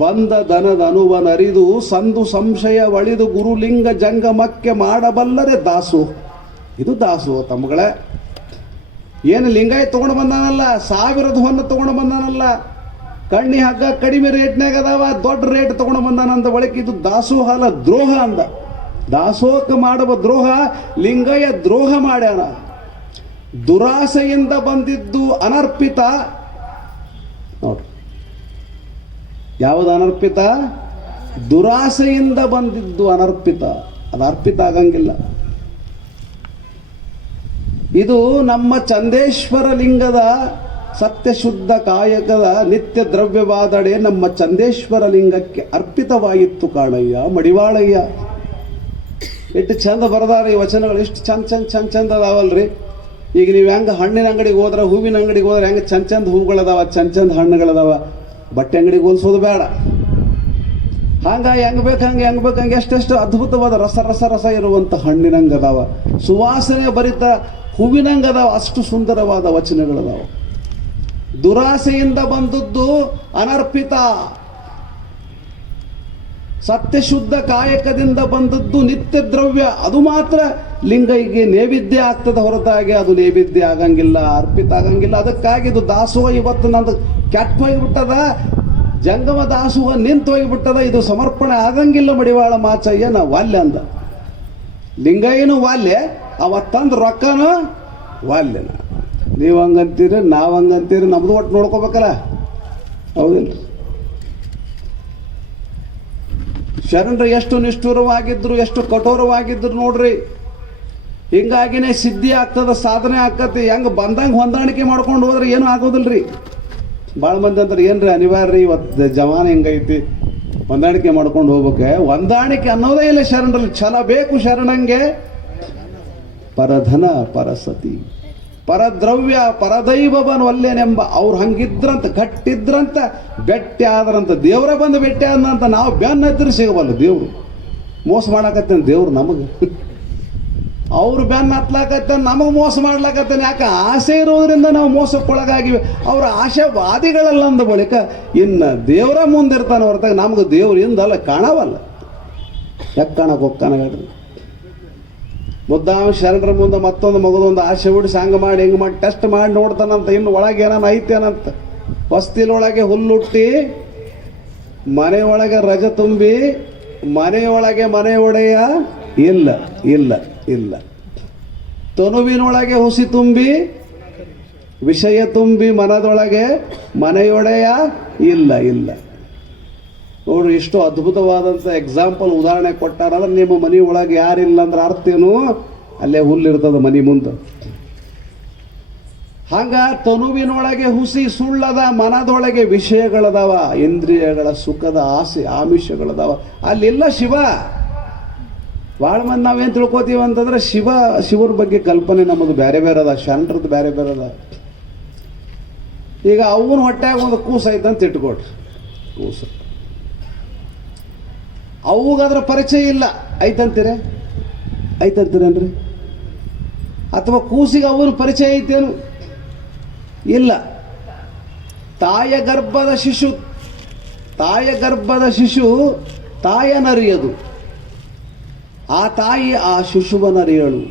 ಬಂದ ದನದ ಅನುವನ ಅರಿದು ಸಂದು ಸಂಶಯ ಒಳಿದು ಗುರುಲಿಂಗ ಜಂಗಮಕ್ಕೆ ಮಾಡಬಲ್ಲರೆ ದಾಸೋಹ. ಇದು ದಾಸೋಹ ತಮ್ಮಗಳೇ. ಏನು ಲಿಂಗಾಯತ್ ತೊಗೊಂಡು ಬಂದಾನಲ್ಲ, 1000 ಹೊನ್ನು ತೊಗೊಂಡು ಬಂದಾನಲ್ಲ, ಕಣ್ಣಿ ಹಗ್ಗ ಕಡಿಮೆ ರೇಟ್ನಾಗ ಅದಾವ, ದೊಡ್ಡ ರೇಟ್ ತೊಗೊಂಡು ಬಂದಾನಂದ ಬಳಿಕ ಇದು ದಾಸೋಹ ಅಲ್ಲ, ದ್ರೋಹ ಅಂದ. ದಾಸೋಹಕ್ಕೆ ಮಾಡುವ ದ್ರೋಹ, ಲಿಂಗಯ್ಯ ದ್ರೋಹ ಮಾಡ್ಯಾನ. ದುರಾಸೆಯಿಂದ ಬಂದಿದ್ದು ಅನರ್ಪಿತ ನೋಡ್ರಿ. ಯಾವುದು ಅನರ್ಪಿತ? ದುರಾಸೆಯಿಂದ ಬಂದಿದ್ದು ಅನರ್ಪಿತ. ಅದು ಅರ್ಪಿತ ಆಗಂಗಿಲ್ಲ. ಇದು ನಮ್ಮ ಚಂದೇಶ್ವರ ಲಿಂಗದ ಸತ್ಯಶುದ್ಧ ಕಾಯಕದ ನಿತ್ಯ ದ್ರವ್ಯವಾದಡೆ ನಮ್ಮ ಚಂದೇಶ್ವರ ಲಿಂಗಕ್ಕೆ ಅರ್ಪಿತವಾಯಿತು ಕಾಣಯ್ಯ ಮಡಿವಾಳಯ್ಯ. ಎಷ್ಟು ಚಂದ ಬರದಾರ ಈ ವಚನಗಳು, ಎಷ್ಟು ಚಂದ ಅದಾವಲ್ರಿ. ಈಗ ನೀವು ಹೆಂಗೆ ಹಣ್ಣಿನ ಅಂಗಡಿಗೆ ಹೋದ್ರೆ, ಹೂವಿನ ಅಂಗಡಿಗೆ ಹೋದ್ರೆ ಹೆಂಗೆ ಚಂದ ಹೂಗಳದಾವ, ಚಂದ ಹಣ್ಣುಗಳದಾವ. ಬಟ್ಟೆ ಅಂಗಡಿಗೆ ಹೋಲಿಸೋದು ಬೇಡ. ಹಂಗಾಗಿ ಹೆಂಗೆ ಬೇಕು ಎಷ್ಟೆಷ್ಟು ಅದ್ಭುತವಾದ ರಸ ಇರುವಂಥ ಹಣ್ಣಿನಂಗದಾವ, ಸುವಾಸನೆ ಭರಿತ ಹೂವಿನಂಗದಾವ. ಅಷ್ಟು ಸುಂದರವಾದ ವಚನಗಳದಾವ. ದುರಾಸೆಯಿಂದ ಬಂದದ್ದು ಅನರ್ಪಿತ, ಸತ್ಯಶುದ್ಧ ಕಾಯಕದಿಂದ ಬಂದದ್ದು ನಿತ್ಯ ದ್ರವ್ಯ. ಅದು ಮಾತ್ರ ಲಿಂಗೈಗೆ ನೈವೇದ್ಯ ಆಗ್ತದೆ ಹೊರತಾಗಿ ಅದು ನೈವೇದ್ಯ ಆಗಂಗಿಲ್ಲ, ಅರ್ಪಿತ ಆಗಂಗಿಲ್ಲ. ಅದಕ್ಕಾಗಿ ಇದು ದಾಸೋಹ ಇವತ್ತು ನಂದು ಕೆಟ್ಟ ಹೋಗಿಬಿಟ್ಟದ, ಜಂಗಮ ದಾಸೋಹ ನಿಂತು ಹೋಗಿಬಿಟ್ಟದ. ಇದು ಸಮರ್ಪಣೆ ಆಗಂಗಿಲ್ಲ ಮಡಿವಾಳ ಮಾಚಯ್ಯ, ನಾ ವಾಲ್ಯ ಅಂದ. ಲಿಂಗಯ್ಯನು ವಾಲ್ಯ, ಅವತ್ತಂದು ರೊಕ್ಕನೂ ವಾಲ್ಯನ. ನೀವು ಹಂಗಂತೀರಿ, ನಾವು ಹಂಗಂತೀರಿ, ನಮ್ದು ಒಟ್ಟು ನೋಡ್ಕೋಬೇಕಲ್ಲ, ಹೌದಿಲ್ಲ? ಶರಣರು ಎಷ್ಟು ನಿಷ್ಠುರವಾಗಿದ್ರು, ಎಷ್ಟು ಕಠೋರವಾಗಿದ್ರು ನೋಡ್ರಿ. ಹಿಂಗಾಗಿನೇ ಸಿದ್ಧಿ ಆಗ್ತದ, ಸಾಧನೆ ಆಗ್ತತಿ. ಹೆಂಗೆ ಬಂದಂಗೆ ಹೊಂದಾಣಿಕೆ ಮಾಡ್ಕೊಂಡು ಹೋದ್ರೆ ಏನೂ ಆಗೋದಿಲ್ರಿ. ಭಾಳ ಮಂದಿ ಅಂತಾರೆ, ಏನ್ರಿ ಅನಿವಾರ್ಯ, ಇವತ್ತು ಜಮಾನ ಹಿಂಗೈತಿ, ಹೊಂದಾಣಿಕೆ ಮಾಡ್ಕೊಂಡು ಹೋಗ್ಬೇಕೆ. ಹೊಂದಾಣಿಕೆ ಅನ್ನೋದೇ ಇಲ್ಲ ಶರಣರಲ್ಲಿ. ಛಲ ಬೇಕು ಶರಣಂಗೆ. ಪರಧನ ಪರಸತಿ ಪರದ್ರವ್ಯ ಪರದೈವವನು ಅಲ್ಲೇನೆಂಬ ಅವ್ರು ಹಂಗಿದ್ರಂತ, ಗಟ್ಟಿದ್ರಂತ, ಬೆಟ್ಟಿ ಆದ್ರಂತ. ದೇವರ ಬಂದು ಬೆಟ್ಟಿ ಆದಂತ ನಾವು ಬೆನ್ನ ಹತ್ತಿರ ಸಿಗಬಲ್ಲ. ದೇವ್ರು ಮೋಸ ಮಾಡಾಕತ್ತೇನೆ, ದೇವ್ರು ನಮಗೆ. ಅವ್ರು ಬೆನ್ನ ಹತ್ಲಾಕತ್ತೇನೆ, ನಮಗೆ ಮೋಸ ಮಾಡ್ಲಾಕತ್ತೇನೆ. ಯಾಕೆ? ಆಸೆ ಇರೋದ್ರಿಂದ ನಾವು ಮೋಸಕ್ಕೊಳಗಾಗಿವೆ. ಅವ್ರ ಆಶಾವಾದಿಗಳಲ್ಲ ಅಂದ ಬಳಿಕ ಇನ್ನು ದೇವರ ಮುಂದಿರ್ತಾನೆ ಹೊರತಾಗ ನಮ್ಗೆ ದೇವ್ರಿಂದಲ್ಲ ಕಾಣವಲ್ಲ. ಯಾಕೆ ಕಾಣಕ್ಕೆ ಹೋಗ್ತಾನ ಹೇಳ್ರಿ? ಮುದ್ದಾಮ ಶರಣರ ಮುಂದೆ ಮತ್ತೊಂದು ಮಗದೊಂದು ಆಸೆ ಹುಡಿಸಿ ಹಂಗೆ ಮಾಡಿ ಹಿಂಗೆ ಮಾಡಿ ಟೆಸ್ಟ್ ಮಾಡಿ ನೋಡ್ತಾನಂತ. ಇನ್ನು ಒಳಗೆ ಏನಾನ ಐತೇನಂತ. ಹೊಸ್ತಿಲೊಳಗೆ ಹುಲ್ಲುಟ್ಟಿ, ಮನೆಯೊಳಗೆ ರಜ ತುಂಬಿ, ಮನೆಯೊಳಗೆ ಮನೆ ಒಡೆಯ ಇಲ್ಲ ಇಲ್ಲ ಇಲ್ಲ. ತನುವಿನೊಳಗೆ ಹುಸಿ ತುಂಬಿ ವಿಷಯ ತುಂಬಿ ಮನದೊಳಗೆ ಮನೆಯೊಡೆಯ ಇಲ್ಲ ಇಲ್ಲ. ನೋಡ್ರಿ, ಇಷ್ಟು ಅದ್ಭುತವಾದಂಥ ಎಕ್ಸಾಂಪಲ್ ಉದಾಹರಣೆ ಕೊಟ್ಟಾರಂದ್ರೆ ನಿಮ್ಮ ಮನೆ ಒಳಗೆ ಯಾರಿಲ್ಲ ಅಂದ್ರೆ ಅರ್ಥ ಏನು? ಅಲ್ಲೇ ಹುಲ್ಲಿರ್ತದ ಮನೆ ಮುಂದೆ. ಹಂಗ ತನುವಿನೊಳಗೆ ಹುಸಿ ಸುಳ್ಳದ, ಮನದೊಳಗೆ ವಿಷಯಗಳದಾವ, ಇಂದ್ರಿಯಗಳ ಸುಖದ ಆಸೆ ಆಮಿಷಗಳದಾವ. ಅಲ್ಲಿಲ್ಲ ಶಿವ. ಭಾಳ ಮಂದಿ ನಾವೇನು ತಿಳ್ಕೊತೀವಿ ಅಂತಂದ್ರೆ ಶಿವರ ಬಗ್ಗೆ ಕಲ್ಪನೆ ನಮ್ಮದು ಬೇರೆ ಬೇರೆ ಅದ, ಶರಣರದ್ದು ಬೇರೆ ಬೇರೆ ಅದ. ಈಗ ಅವನ ಹೊಟ್ಟೆಯಾಗ ಒಂದು ಕೂಸು ಐತಂತ ಇಟ್ಕೊಟ್ರಿ, ಕೂಸು ಅವಾಗದ್ರ ಪರಿಚಯ ಇಲ್ಲ, ಐತಂತೀರೇನ್ರಿ? ಅಥವಾ ಕೂಸಿಗೆ ಅವನ ಪರಿಚಯ ಐತೇನು? ಇಲ್ಲ. ತಾಯ ಗರ್ಭದ ಶಿಶು ತಾಯನರಿಯದು, ಆ ತಾಯಿ ಆ ಶಿಶುವನರಿಯಳು.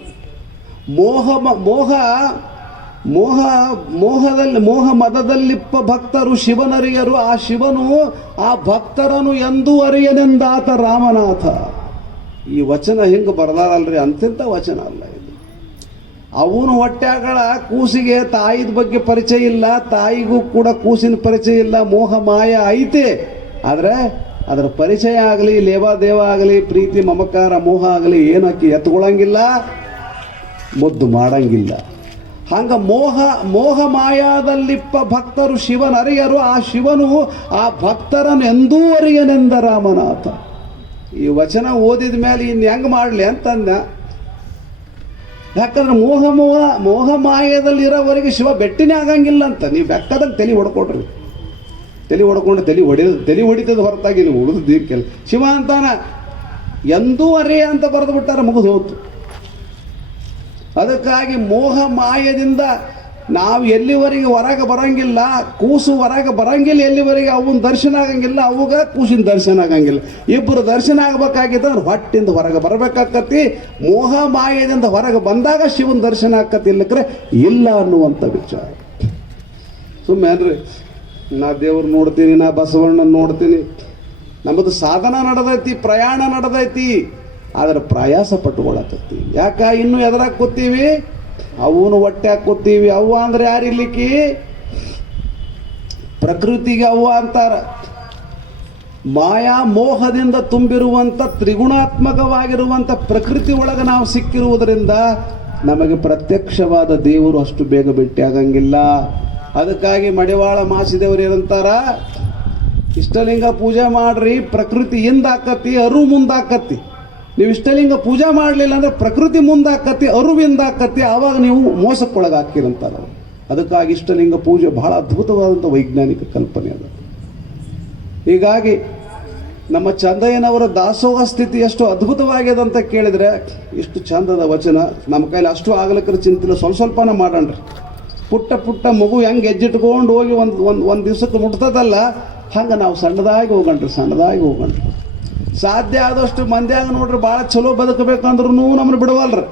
ಮೋಹ ಮದದಲ್ಲಿಪ್ಪ ಭಕ್ತರು ಶಿವನರಿಯರು, ಆ ಶಿವನು ಆ ಭಕ್ತರನು ಎಂದೂ ಅರಿಯನೆಂದಾತ ರಾಮನಾಥ. ಈ ವಚನ ಹಿಂಗೆ ಬರ್ದಾರಲ್ರಿ, ಅಂತಿಂತ ವಚನ ಅಲ್ಲ ಇದು. ಅವನು ಹೊಟ್ಟೆಗಳ ಕೂಸಿಗೆ ತಾಯಿದ ಬಗ್ಗೆ ಪರಿಚಯ ಇಲ್ಲ, ತಾಯಿಗೂ ಕೂಡ ಕೂಸಿನ ಪರಿಚಯ ಇಲ್ಲ. ಮೋಹ ಮಾಯ ಐತೆ, ಆದರೆ ಅದರ ಪರಿಚಯ ಆಗಲಿ, ಲೇವಾದೇವ ಆಗಲಿ, ಪ್ರೀತಿ ಮಮಕಾರ ಮೋಹ ಆಗಲಿ ಏನಕ್ಕೆ ಎತ್ಕೊಳ್ಳಂಗಿಲ್ಲ, ಮುದ್ದು ಮಾಡಂಗಿಲ್ಲ. ಹಂಗ ಮೋಹ ಮಾಯಾದಲ್ಲಿಪ್ಪ ಭಕ್ತರು ಶಿವನರಿಯರು, ಆ ಶಿವನು ಆ ಭಕ್ತರನ್ನು ಎಂದೂ ಅರಿಯನೆಂದ ರಾಮನಾಥ. ಈ ವಚನ ಓದಿದ ಮೇಲೆ ಇನ್ನು ಹೆಂಗೆ ಮಾಡಲಿ ಅಂತಂದ. ಯಾಕಂದ್ರೆ ಮೋಹ ಮಾಯದಲ್ಲಿರೋವರೆಗೆ ಶಿವ ಬೆಟ್ಟಿನೇ ಆಗಂಗಿಲ್ಲ ಅಂತ. ನೀವು ಬೆಕ್ಕದಂಗೆ ತಲೆ ಹೊಡ್ಕೊಡ್ರಿ, ತಲೆ ಹೊಡಿತದ ಹೊರತಾಗಿ ನೀವು ಉಳಿದಿದ್ದಕ್ಕೆಲ್ಲ ಶಿವ ಅಂತಾನ ಎಂದೂ ಅರಿಯ ಅಂತ ಬರೆದು ಬಿಟ್ಟಾರ, ಮುಗಿದು ಹೋಯ್ತು. ಅದಕ್ಕಾಗಿ ಮೋಹ ಮಾಯದಿಂದ ನಾವು ಎಲ್ಲಿವರೆಗೆ ಹೊರಗೆ ಬರಂಗಿಲ್ಲ, ಕೂಸು ಹೊರಗೆ ಬರಂಗಿಲ್ಲ, ಎಲ್ಲಿವರೆಗೆ ಅವನ ದರ್ಶನ ಆಗಂಗಿಲ್ಲ, ಅವಾಗ ಕೂಸಿನ ದರ್ಶನ ಆಗಂಗಿಲ್ಲ. ಇಬ್ಬರು ದರ್ಶನ ಆಗ್ಬೇಕಾಗಿದ್ದ ಹೊಟ್ಟಿಂದ ಹೊರಗೆ ಬರಬೇಕಾಕತಿ. ಮೋಹ ಮಾಯದಿಂದ ಹೊರಗೆ ಬಂದಾಗ ಶಿವನ ದರ್ಶನ ಆಕತಿ, ಇಲ್ಲಕ್ರೆ ಇಲ್ಲ ಅನ್ನುವಂಥ ವಿಚಾರ. ಸುಮ್ಮನೆ ನಾ ದೇವ್ರು ನೋಡ್ತೀನಿ, ನಾ ಬಸವಣ್ಣನ ನೋಡ್ತೀನಿ, ನಮ್ಮದು ಸಾಧನ ನಡೆದೈತಿ, ಪ್ರಯಾಣ ನಡೆದೈತಿ, ಆದ್ರೆ ಪ್ರಯಾಸ ಪಟ್ಟುಕೊಳ್ಳಕತ್ತೀವಿ. ಯಾಕ ಇನ್ನೂ ಎದ್ರಾಗ ಕೂತೀವಿ? ಅವನು ಹೊಟ್ಟೆ ಕೂತೀವಿ. ಅವ್ವ ಅಂದ್ರೆ ಯಾರಿರ್ಲಿಕ್ಕಿ? ಪ್ರಕೃತಿಗೆ ಅವ್ವ ಅಂತಾರ. ಮಾಯಾ ಮೋಹದಿಂದ ತುಂಬಿರುವಂಥ ತ್ರಿಗುಣಾತ್ಮಕವಾಗಿರುವಂಥ ಪ್ರಕೃತಿ ಒಳಗೆ ನಾವು ಸಿಕ್ಕಿರುವುದರಿಂದ ನಮಗೆ ಪ್ರತ್ಯಕ್ಷವಾದ ದೇವರು ಅಷ್ಟು ಬೇಗ ಭೇಟಿಯಾಗಂಗಿಲ್ಲ. ಅದಕ್ಕಾಗಿ ಮಡಿವಾಳ ಮಾಸಿದೇವರು ಏನಂತಾರ? ಇಷ್ಟಲಿಂಗ ಪೂಜೆ ಮಾಡ್ರಿ, ಪ್ರಕೃತಿಯಿಂದ ಆಕತಿ, ಅರು ಮುಂದಾಕತಿ. ನೀವು ಇಷ್ಟಲಿಂಗ ಪೂಜೆ ಮಾಡಲಿಲ್ಲ ಅಂದ್ರೆ ಪ್ರಕೃತಿ ಮುಂದಾಕತಿ, ಅರುವಿಂದ ಆಕತಿ, ಆವಾಗ ನೀವು ಮೋಸಕ್ಕೊಳಗಾಕಿರಂತಾರ. ಅದಕ್ಕಾಗಿ ಇಷ್ಟಲಿಂಗ ಪೂಜೆ ಬಹಳ ಅದ್ಭುತವಾದಂಥ ವೈಜ್ಞಾನಿಕ ಕಲ್ಪನೆ ಅದ. ಹೀಗಾಗಿ ನಮ್ಮ ಚಂದಯ್ಯನವರ ದಾಸೋಹ ಸ್ಥಿತಿ ಎಷ್ಟು ಅದ್ಭುತವಾಗ್ಯದ ಅಂತ ಕೇಳಿದರೆ, ಇಷ್ಟು ಚಂದದ ವಚನ ನಮ್ಮ ಕೈಲಿ ಅಷ್ಟು ಆಗ್ಲಿಕ್ಕರ ಚಿಂತನೆ ಸ್ವಲ್ಪನ ಮಾಡೋಣ್ರಿ. ಪುಟ್ಟ ಮಗು ಹೆಂಗೆ ಹೆಜ್ಜಿಟ್ಕೊಂಡು ಹೋಗಿ ಒಂದು ದಿವ್ಸಕ್ಕೆ ಮುಟ್ತದಲ್ಲ, ಹಂಗೆ ನಾವು ಸಣ್ಣದಾಗಿ ಹೋಗಣ್ರಿ. ಸಾಧ್ಯ ಆದಷ್ಟು ಮಂದ್ಯಾಗ ನೋಡ್ರಿ, ಭಾಳ ಚಲೋ ಬದುಕಬೇಕಂದ್ರೂ ನಮ್ಮನ್ನು ಬಿಡವಲ್ರಿ.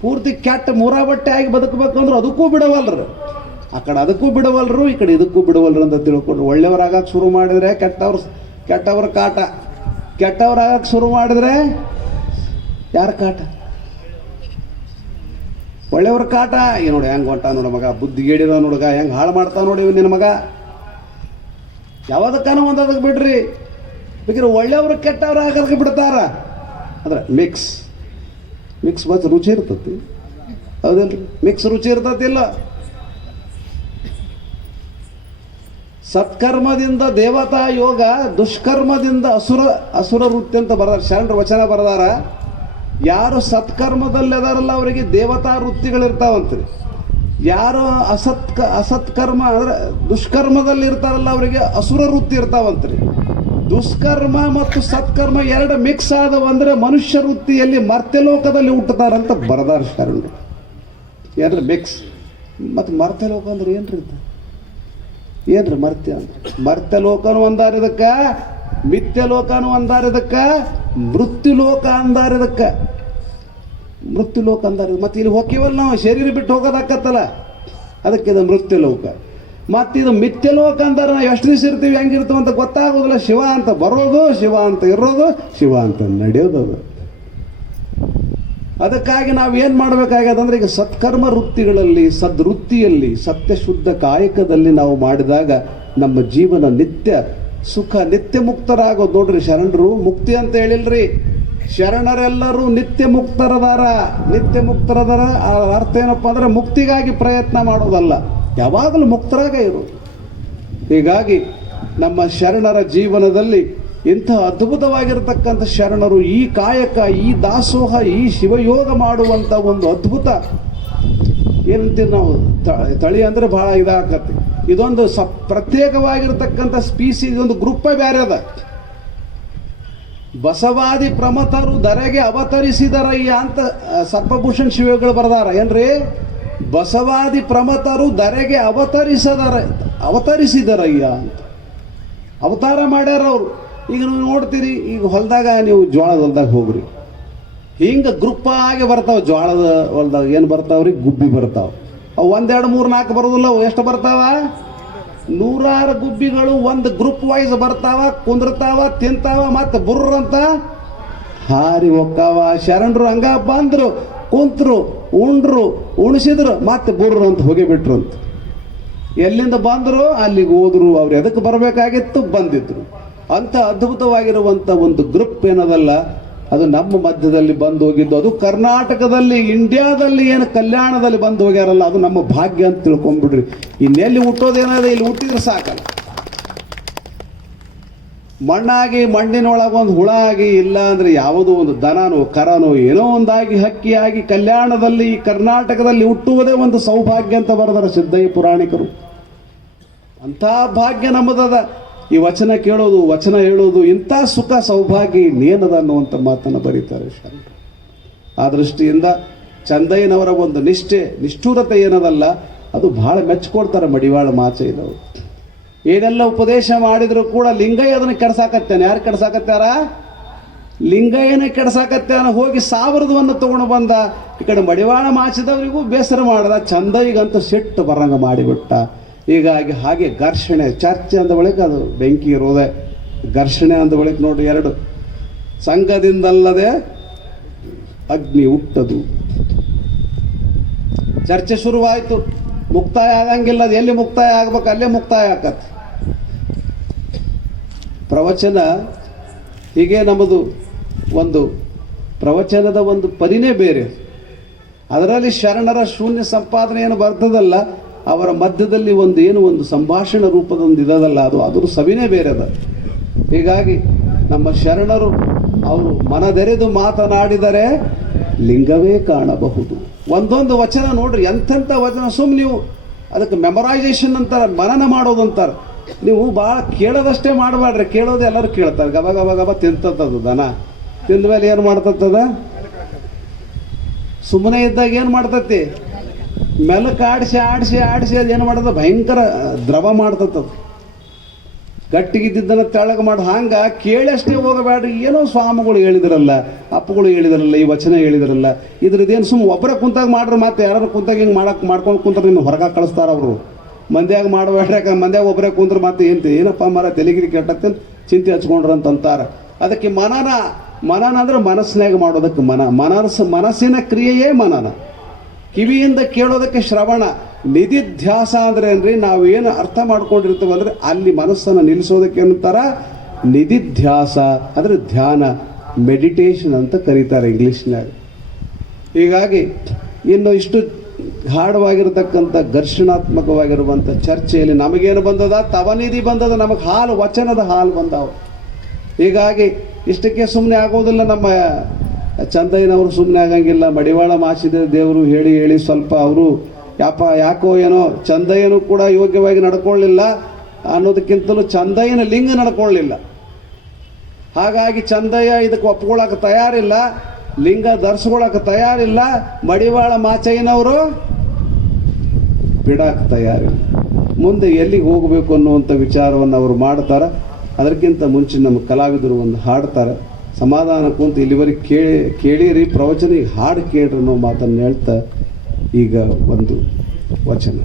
ಪೂರ್ತಿ ಕೆಟ್ಟ ಮೂರಾಬಟ್ಟೆ ಆಗಿ ಬದುಕಬೇಕಂದ್ರೆ ಅದಕ್ಕೂ ಬಿಡವಲ್ರಿ. ಆ ಕಡೆ ಅದಕ್ಕೂ ಬಿಡವಲ್ರು, ಈ ಕಡೆ ಇದಕ್ಕೂ ಬಿಡವಲ್ರು ಅಂತ ತಿಳ್ಕೊಂಡ್ರು. ಒಳ್ಳೆಯವರಾಗಕ್ಕೆ ಶುರು ಮಾಡಿದರೆ ಕೆಟ್ಟವ್ರ ಕಾಟ, ಕೆಟ್ಟವರಾಗಕ್ಕೆ ಶುರು ಮಾಡಿದ್ರೆ ಯಾರ ಕಾಟ? ಒಳ್ಳೆಯವ್ರ ಕಾಟ. ಈ ನೋಡಿ ಹೆಂಗೆ ಹೊಂಟ ನೋಡ ಮಗ, ಬುದ್ಧಿಗೇಡಿರೋ ನೋಡುಗ ಹೆಂಗೆ ಹಾಳು ಮಾಡ್ತಾ ನೋಡಿ ನಿನ್ನ ಮಗ. ಯಾವ್ದಕ್ಕನ ಒಂದದಕ್ಕೆ ಬಿಡ್ರಿ, ಬೇಕಿದ್ರೆ ಒಳ್ಳೆಯವ್ರು ಕೆಟ್ಟವ್ರು ಹಾಕಕ್ಕೆ ಬಿಡ್ತಾರ. ಅಂದ್ರೆ ಮಿಕ್ಸ್ ಮತ್ತು ರುಚಿ ಇರ್ತತಿ, ಹೌದಿಲ್ರಿ? ಮಿಕ್ಸ್ ರುಚಿ ಇರ್ತತಿಲ್ಲ. ಸತ್ಕರ್ಮದಿಂದ ದೇವತಾ ಯೋಗ, ದುಷ್ಕರ್ಮದಿಂದ ಅಸುರ ವೃತ್ತಿ ಅಂತ ಬರದಾರ. ಶರಣರ ವಚನ ಬರದಾರ. ಯಾರು ಸತ್ಕರ್ಮದಲ್ಲಿ ಅದಾರಲ್ಲ ಅವರಿಗೆ ದೇವತಾ ವೃತ್ತಿಗಳಿರ್ತಾವಂತ್ರಿ. ಯಾರು ಅಸತ್ಕರ್ಮ ಅಂದ್ರೆ ದುಷ್ಕರ್ಮದಲ್ಲಿ ಇರ್ತಾರಲ್ಲ ಅವರಿಗೆ ಅಸುರ ವೃತ್ತಿ ಇರ್ತಾವಂತ್ರಿ. ದುಷ್ಕರ್ಮ ಮತ್ತು ಸತ್ಕರ್ಮ ಎರಡು ಮಿಕ್ಸ್ ಆದವಂದ್ರೆ ಮನುಷ್ಯ ವೃತ್ತಿಯಲ್ಲಿ ಮರ್ತ್ಯಲೋಕದಲ್ಲಿ ಹುಟ್ಟುತ್ತಾರಂತ ಬರದಾರ ಶರಣರು. ಏನ್ರಿ ಮಿಕ್ಸ್? ಮತ್ತು ಮರ್ತ್ಯಲೋಕ ಅಂದ್ರೆ ಏನ್ರಿ? ಏನ್ರಿ ಮರ್ತ್ಯ ಅಂದ್ರೆ? ಮರ್ತ್ಯಲೋಕನು ಅಂದಾರಿದಕ್ಕ, ಮಿಥ್ಯಲೋಕನು ಅಂದಾರಿದಕ್ಕ, ಮೃತ್ಯುಲೋಕ ಅಂದಾರಿದಕ್ಕ. ಮೃತ್ಯುಲೋಕ ಅಂದಾರ. ಮತ್ತು ಇಲ್ಲಿ ಹೋಗ್ತೀವಲ್ಲ ನಾವು, ಶರೀರ ಬಿಟ್ಟು ಹೋಗೋದಾಕತ್ತಲ್ಲ, ಅದಕ್ಕೆ ಇದು ಮೃತ್ಯುಲೋಕ. ಮತ್ತು ಇದು ಮಿಥ್ಯಲೋಕ ಅಂತಾರೆ. ನಾವು ಎಷ್ಟು ದಿವಸ ಇರ್ತೀವಿ, ಹೆಂಗಿರ್ತೀವಿ ಅಂತ ಗೊತ್ತಾಗೋದಿಲ್ಲ. ಶಿವ ಅಂತ ಬರೋದು, ಶಿವ ಅಂತ ಇರೋದು, ಶಿವ ಅಂತ ನಡೆಯೋದು. ಅದು ಅದಕ್ಕಾಗಿ ನಾವು ಏನು ಮಾಡಬೇಕಾಗ್ಯದಂದ್ರೆ ಈಗ ಸತ್ಕರ್ಮ ವೃತ್ತಿಗಳಲ್ಲಿ ಸದ್ವೃತ್ತಿಯಲ್ಲಿ ಸತ್ಯಶುದ್ಧ ಕಾಯಕದಲ್ಲಿ ನಾವು ಮಾಡಿದಾಗ ನಮ್ಮ ಜೀವನ ನಿತ್ಯ ಸುಖ ನಿತ್ಯ ಮುಕ್ತರಾಗೋದು. ನೋಡ್ರಿ, ಶರಣರು ಮುಕ್ತಿ ಅಂತ ಹೇಳಿಲ್ರಿ, ಶರಣರೆಲ್ಲರೂ ನಿತ್ಯ ಮುಕ್ತರದಾರ. ನಿತ್ಯ ಮುಕ್ತರದಾರ ಅರ್ಥ ಏನಪ್ಪ ಅಂದ್ರೆ ಮುಕ್ತಿಗಾಗಿ ಪ್ರಯತ್ನ ಮಾಡೋದಲ್ಲ, ಯಾವಾಗಲೂ ಮುಕ್ತರಾಗ ಇರೋದು. ಹೀಗಾಗಿ ನಮ್ಮ ಶರಣರ ಜೀವನದಲ್ಲಿ ಇಂಥ ಅದ್ಭುತವಾಗಿರತಕ್ಕಂಥ ಶರಣರು ಈ ಕಾಯಕ, ಈ ದಾಸೋಹ, ಈ ಶಿವಯೋಗ ಮಾಡುವಂಥ ಒಂದು ಅದ್ಭುತ ಏನಂತೀವಿ ನಾವು, ತಳಿ ಅಂದರೆ ಬಹಳ ಇದಾಗತ್ತೆ. ಇದೊಂದು ಪ್ರತ್ಯೇಕವಾಗಿರ್ತಕ್ಕಂಥ ಸ್ಪೀಸಿ, ಇದೊಂದು ಗ್ರೂಪೇ ಬೇರೆ ಅದ. ಬಸವಾದಿ ಪ್ರಮಥರು ಧರೆಗೆ ಅವತರಿಸಿದರಯ್ಯ ಅಂತ ಸರ್ಪಭೂಷಣ್ ಶಿವಗಳು ಬರೆದಾರ. ಏನ್ರಿ, ಬಸವಾದಿ ಪ್ರಮಥರು ಧರೆಗೆ ಅವತರಿಸಿದರಯ್ಯ ಅಂತ ಅವತಾರ ಮಾಡ್ಯಾರ ಅವರು. ಈಗ ನೀವು ನೋಡ್ತೀರಿ, ಈಗ ಹೊಲದಾಗ ನೀವು ಜೋಳದ ಹೊಲ್ದಾಗ ಹೋಗ್ರಿ, ಹಿಂಗೆ ಗ್ರೂಪ್ ಆಗಿ ಬರ್ತಾವೆ. ಜೋಳದ ಹೊಲ್ದಾಗ ಏನು ಬರ್ತಾವ್ರಿ, ಗುಬ್ಬಿ ಬರ್ತಾವೆ. ಅವು 1, 2, 3, 4 ಬರೋದಿಲ್ಲ. ಅವು ಎಷ್ಟು ಬರ್ತಾವ, ನೂರಾರು ಗುಬ್ಬಿಗಳು ಒಂದು ಗ್ರೂಪ್ ವೈಸ್ ಬರ್ತಾವ, ಕುಂದ್ರತಾವ, ತಿಂತಾವ, ಮತ್ತೆ ಬುರ್ರ ಅಂತ ಹಾರಿ ಹೋಗ್ತಾವ. ಶರಣರು ಹಂಗ ಬಂದ್ರು, ಕುಂತ್ರು, ಉಂಡ್ರು, ಉಣಿಸಿದ್ರು, ಮತ್ತೆ ಬುರ್ರ ಅಂತ ಹೋಗಿಬಿಟ್ರು ಅಂತ. ಎಲ್ಲಿಂದ ಬಂದರು ಅಲ್ಲಿಗೆ ಹೋದ್ರು. ಅವ್ರು ಎದಕ್ಕೆ ಬರಬೇಕಾಗಿತ್ತು, ಬಂದಿದ್ರು. ಅಂತ ಅದ್ಭುತವಾಗಿರುವಂಥ ಒಂದು ಗ್ರೂಪ್ ಏನದಲ್ಲ, ಅದು ನಮ್ಮ ಮಧ್ಯದಲ್ಲಿ ಬಂದು ಹೋಗಿದ್ದು. ಅದು ಕರ್ನಾಟಕದಲ್ಲಿ, ಇಂಡಿಯಾದಲ್ಲಿ ಏನು ಕಲ್ಯಾಣದಲ್ಲಿ ಬಂದು ಹೋಗ್ಯಾರಲ್ಲ, ಅದು ನಮ್ಮ ಭಾಗ್ಯ ಅಂತ ತಿಳ್ಕೊಂಡ್ಬಿಡ್ರಿ. ಇನ್ನೆಲ್ಲಿ ಹುಟ್ಟೋದೇನಾದ್ರೆ ಇಲ್ಲಿ ಹುಟ್ಟಿದ್ರೆ ಸಾಕಲ್ಲ. ಮಣ್ಣಾಗಿ ಮಣ್ಣಿನೊಳಗೊಂದು ಹುಳ ಆಗಿ, ಇಲ್ಲ ಅಂದ್ರೆ ಯಾವುದೋ ಒಂದು ದನನೋ ಕರನೋ ಏನೋ ಒಂದಾಗಿ ಹಕ್ಕಿಯಾಗಿ ಕಲ್ಯಾಣದಲ್ಲಿ ಈ ಕರ್ನಾಟಕದಲ್ಲಿ ಹುಟ್ಟುವುದೇ ಒಂದು ಸೌಭಾಗ್ಯ ಅಂತ ಬರೆದಾರ ಸಿದ್ದಯ್ಯ ಪುರಾಣಿಕರು. ಅಂಥ ಭಾಗ್ಯ ನಮ್ಮದದ. ಈ ವಚನ ಕೇಳೋದು, ವಚನ ಹೇಳೋದು, ಇಂಥ ಸುಖ ಸೌಭಾಗ್ಯ ಇನ್ನೇನದ ಅನ್ನುವಂಥ ಮಾತನ್ನು ಬರೀತಾರೆ ಶರಣರು. ಆ ದೃಷ್ಟಿಯಿಂದ ಚಂದಯ್ಯನವರ ಒಂದು ನಿಷ್ಠುರತೆ ಏನದಲ್ಲ, ಅದು ಬಹಳ ಮೆಚ್ಚಿಕೊಡ್ತಾರೆ ಮಡಿವಾಳ ಮಾಚಯ್ಯನವರು. ಏನೆಲ್ಲ ಉಪದೇಶ ಮಾಡಿದ್ರು ಕೂಡ ಲಿಂಗಯ್ಯ ಅದನ್ನು ಕೆಡ್ಸಾಕತ್ತೇನೆ. ಯಾರು ಕೆಡ್ಸಾಕತ್ಯಾರ, ಲಿಂಗಯ್ಯನ ಕೆಡ್ಸಾಕತ್ಯಾನ. ಹೋಗಿ 1000ವನ್ನು ತಗೊಂಡು ಬಂದ. ಈ ಕಡೆ ಮಡಿವಾಳ ಮಾಚಿದವರಿಗೂ ಬೇಸರ ಮಾಡ್ದ, ಚಂದಯ್ಯಗಂತೂ ಸಿಟ್ಟು ಬರಂಗ ಮಾಡಿಬಿಟ್ಟ. ಹೀಗಾಗಿ ಹಾಗೆ ಘರ್ಷಣೆ, ಚರ್ಚೆ ಅಂದ ಬಳಿಕ ಅದು ಬೆಂಕಿ ಇರೋದೆ. ಘರ್ಷಣೆ ಅಂದ ಬಳಿಕ ನೋಡ್ರಿ, 2 ಸಂಘದಿಂದಲ್ಲದೆ ಅಗ್ನಿ ಹುಟ್ಟದು. ಚರ್ಚೆ ಶುರುವಾಯಿತು, ಮುಕ್ತಾಯ ಆಗಂಗಿಲ್ಲ. ಅದು ಎಲ್ಲಿ ಮುಕ್ತಾಯ ಆಗ್ಬೇಕು ಅಲ್ಲೇ ಮುಕ್ತಾಯ ಆಕತ್ತೆ. ಪ್ರವಚನ ಹೀಗೆ ನಮ್ಮದು ಒಂದು ಪ್ರವಚನದ ಒಂದು ಪರಿನೇ ಬೇರೆ. ಅದರಲ್ಲಿ ಶರಣರ ಶೂನ್ಯ ಸಂಪಾದನೆ ಏನು ಬರ್ತದಲ್ಲ, ಅವರ ಮಧ್ಯದಲ್ಲಿ ಒಂದು ಸಂಭಾಷಣೆ ರೂಪದೊಂದು ಇದದಲ್ಲ, ಅದರ ಸವಿನೇ ಬೇರೆ ಅದ. ಹೀಗಾಗಿ ನಮ್ಮ ಶರಣರು ಅವರು ಮನದೆರೆದು ಮಾತನಾಡಿದರೆ ಲಿಂಗವೇ ಕಾಣಬಹುದು. ಒಂದೊಂದು ವಚನ ನೋಡ್ರಿ, ಎಂತೆಂಥ ವಚನ. ಸುಮ್ಮನೆ ನೀವು ಅದಕ್ಕೆ ಮೆಮೊರೈಸೇಷನ್ ಅಂತಾರೆ, ಮನನ ಮಾಡೋದು ಅಂತಾರೆ. ನೀವು ಭಾಳ ಕೇಳೋದಷ್ಟೇ ಮಾಡಬೇಡ್ರಿ. ಕೇಳೋದು ಎಲ್ಲರೂ ಕೇಳ್ತಾರೆ. ಗಬ ಗಬ ಗಬ ತಿಂತದ್ದು ದನ. ತಿಂದ ಮೇಲೆ ಏನು ಮಾಡ್ತದ, ಸುಮ್ಮನೆ ಇದ್ದಾಗ ಏನು ಮಾಡ್ತತಿ, ಮೆಲಕ್ಕೆ ಆಡಿಸಿ ಆಡಿಸಿ ಆಡಿಸಿ ಅದು ಏನು ಮಾಡ್ತದೆ, ಭಯಂಕರ ದ್ರವ ಮಾಡ್ತದ. ಗಟ್ಟಿಗಿದ್ದನ್ನು ತೆಳಗೆ ಮಾಡಿ ಹಂಗೆ ಕೇಳಷ್ಟೇ ಹೋಗಬೇಡ್ರಿ. ಏನೋ ಸ್ವಾಮಿಗಳು ಹೇಳಿದ್ರಲ್ಲ, ಅಪ್ಪಗಳು ಹೇಳಿದ್ರಲ್ಲ, ಈ ವಚನ ಹೇಳಿದ್ರಲ್ಲ, ಇದ್ರದ್ದೇನು ಸುಮ್ಮನೆ ಒಬ್ಬರೇ ಕುಂತಾಗ ಮಾಡ್ರಿ. ಮತ್ತೆ ಯಾರು ಕುಂತಾಗ ಹಿಂಗೆ ಮಾಡ್ಕೊಂಡು ಕುಂತಾರೆ, ನಿಮ್ಗೆ ಹೊರಗೆ ಕಳಿಸ್ತಾರ ಅವರು. ಮಂದ್ಯಾಗ ಮಾಡಬೇಡ್ರಿ, ಯಾಕಂದ್ರೆ ಮಂದ್ಯಾಗ ಒಬ್ಬರೇ ಕುಂತ್ರೆ ಮತ್ತೆ ಏನಪ್ಪ ಮರ ತೆಲಿಗಿರಿ ಕೆಟ್ಟತ್ತೆ ಚಿಂತೆ ಹಚ್ಕೊಂಡ್ರ ಅಂತಾರೆ. ಅದಕ್ಕೆ ಮನನ ಅಂದ್ರೆ ಮನಸ್ಸಿನಾಗ ಮಾಡೋದಕ್ಕೆ ಮನಸ್ಸಿನ ಕ್ರಿಯೆಯೇ ಮನನ. ಕಿವಿಯಿಂದ ಕೇಳೋದಕ್ಕೆ ಶ್ರವಣ. ನಿಧಿಧ್ಯಾಸ ಅಂದ್ರೆ ಏನ್ರಿ, ನಾವು ಏನು ಅರ್ಥ ಮಾಡ್ಕೊಂಡಿರ್ತೀವಿ ಅಂದ್ರೆ ಅಲ್ಲಿ ಮನಸ್ಸನ್ನು ನಿಲ್ಲಿಸೋದಕ್ಕೆ ಏನಂತಾರ ನಿಧಿಧ್ಯಾಸ, ಅಂದ್ರೆ ಧ್ಯಾನ, ಮೆಡಿಟೇಷನ್ ಅಂತ ಕರೀತಾರೆ ಇಂಗ್ಲಿಷ್ನಾಗ. ಹೀಗಾಗಿ ಇನ್ನು ಇಷ್ಟು ಗಾಢವಾಗಿರತಕ್ಕಂಥ ಘರ್ಷಣಾತ್ಮಕವಾಗಿರುವಂಥ ಚರ್ಚೆಯಲ್ಲಿ ನಮಗೇನು ಬಂದದ, ತವನಿಧಿ ಬಂದದ, ನಮಗೆ ಹಾಲು, ವಚನದ ಹಾಲು ಬಂದಾವ. ಹೀಗಾಗಿ ಇಷ್ಟಕ್ಕೆ ಸುಮ್ಮನೆ ಆಗೋದಿಲ್ಲ. ನಮ್ಮ ಚಂದಯ್ಯನವರು ಸುಮ್ಮನೆ ಆಗಂಗಿಲ್ಲ. ಮಡಿವಾಳ ಮಾಚಿದ ದೇವರು ಹೇಳಿ ಹೇಳಿ ಸ್ವಲ್ಪ ಅವರು ಯಾಕೋ ಏನೋ ಚಂದಯ್ಯನು ಕೂಡ ಯೋಗ್ಯವಾಗಿ ನಡ್ಕೊಳ್ಳಿಲ್ಲ ಅನ್ನೋದಕ್ಕಿಂತಲೂ ಚಂದಯ್ಯನ ಲಿಂಗ ನಡ್ಕೊಳ್ಳಿಲ್ಲ. ಹಾಗಾಗಿ ಚಂದಯ್ಯ ಇದಕ್ಕೆ ಒಪ್ಕೊಳ್ಳೋಕೆ ತಯಾರಿಲ್ಲ, ಲಿಂಗ ಧರಿಸ್ಕೊಳ್ಳೋಕೆ ತಯಾರಿಲ್ಲ. ಮಡಿವಾಳ ಮಾಚಯ್ಯನವರು ಬಿಡಕ್ಕೆ ತಯಾರಿಲ್ಲ. ಮುಂದೆ ಎಲ್ಲಿಗೆ ಹೋಗಬೇಕು ಅನ್ನುವಂಥ ವಿಚಾರವನ್ನು ಅವರು ಮಾಡ್ತಾರೆ. ಅದಕ್ಕಿಂತ ಮುಂಚೆ ನಮ್ಮ ಕಲಾವಿದರು ಒಂದು ಹಾಡ್ತಾರೆ. ಸಮಾಧಾನ ಕುಂತು ಇಲ್ಲಿವರೆಗೆ ಕೇಳಿರಿ ಪ್ರವಚನ, ಈಗ ಹಾಡು ಕೇಳ್ರಿ ಅನ್ನೋ ಮಾತನ್ನು ಹೇಳ್ತಾ ಈಗ ಒಂದು ವಚನ.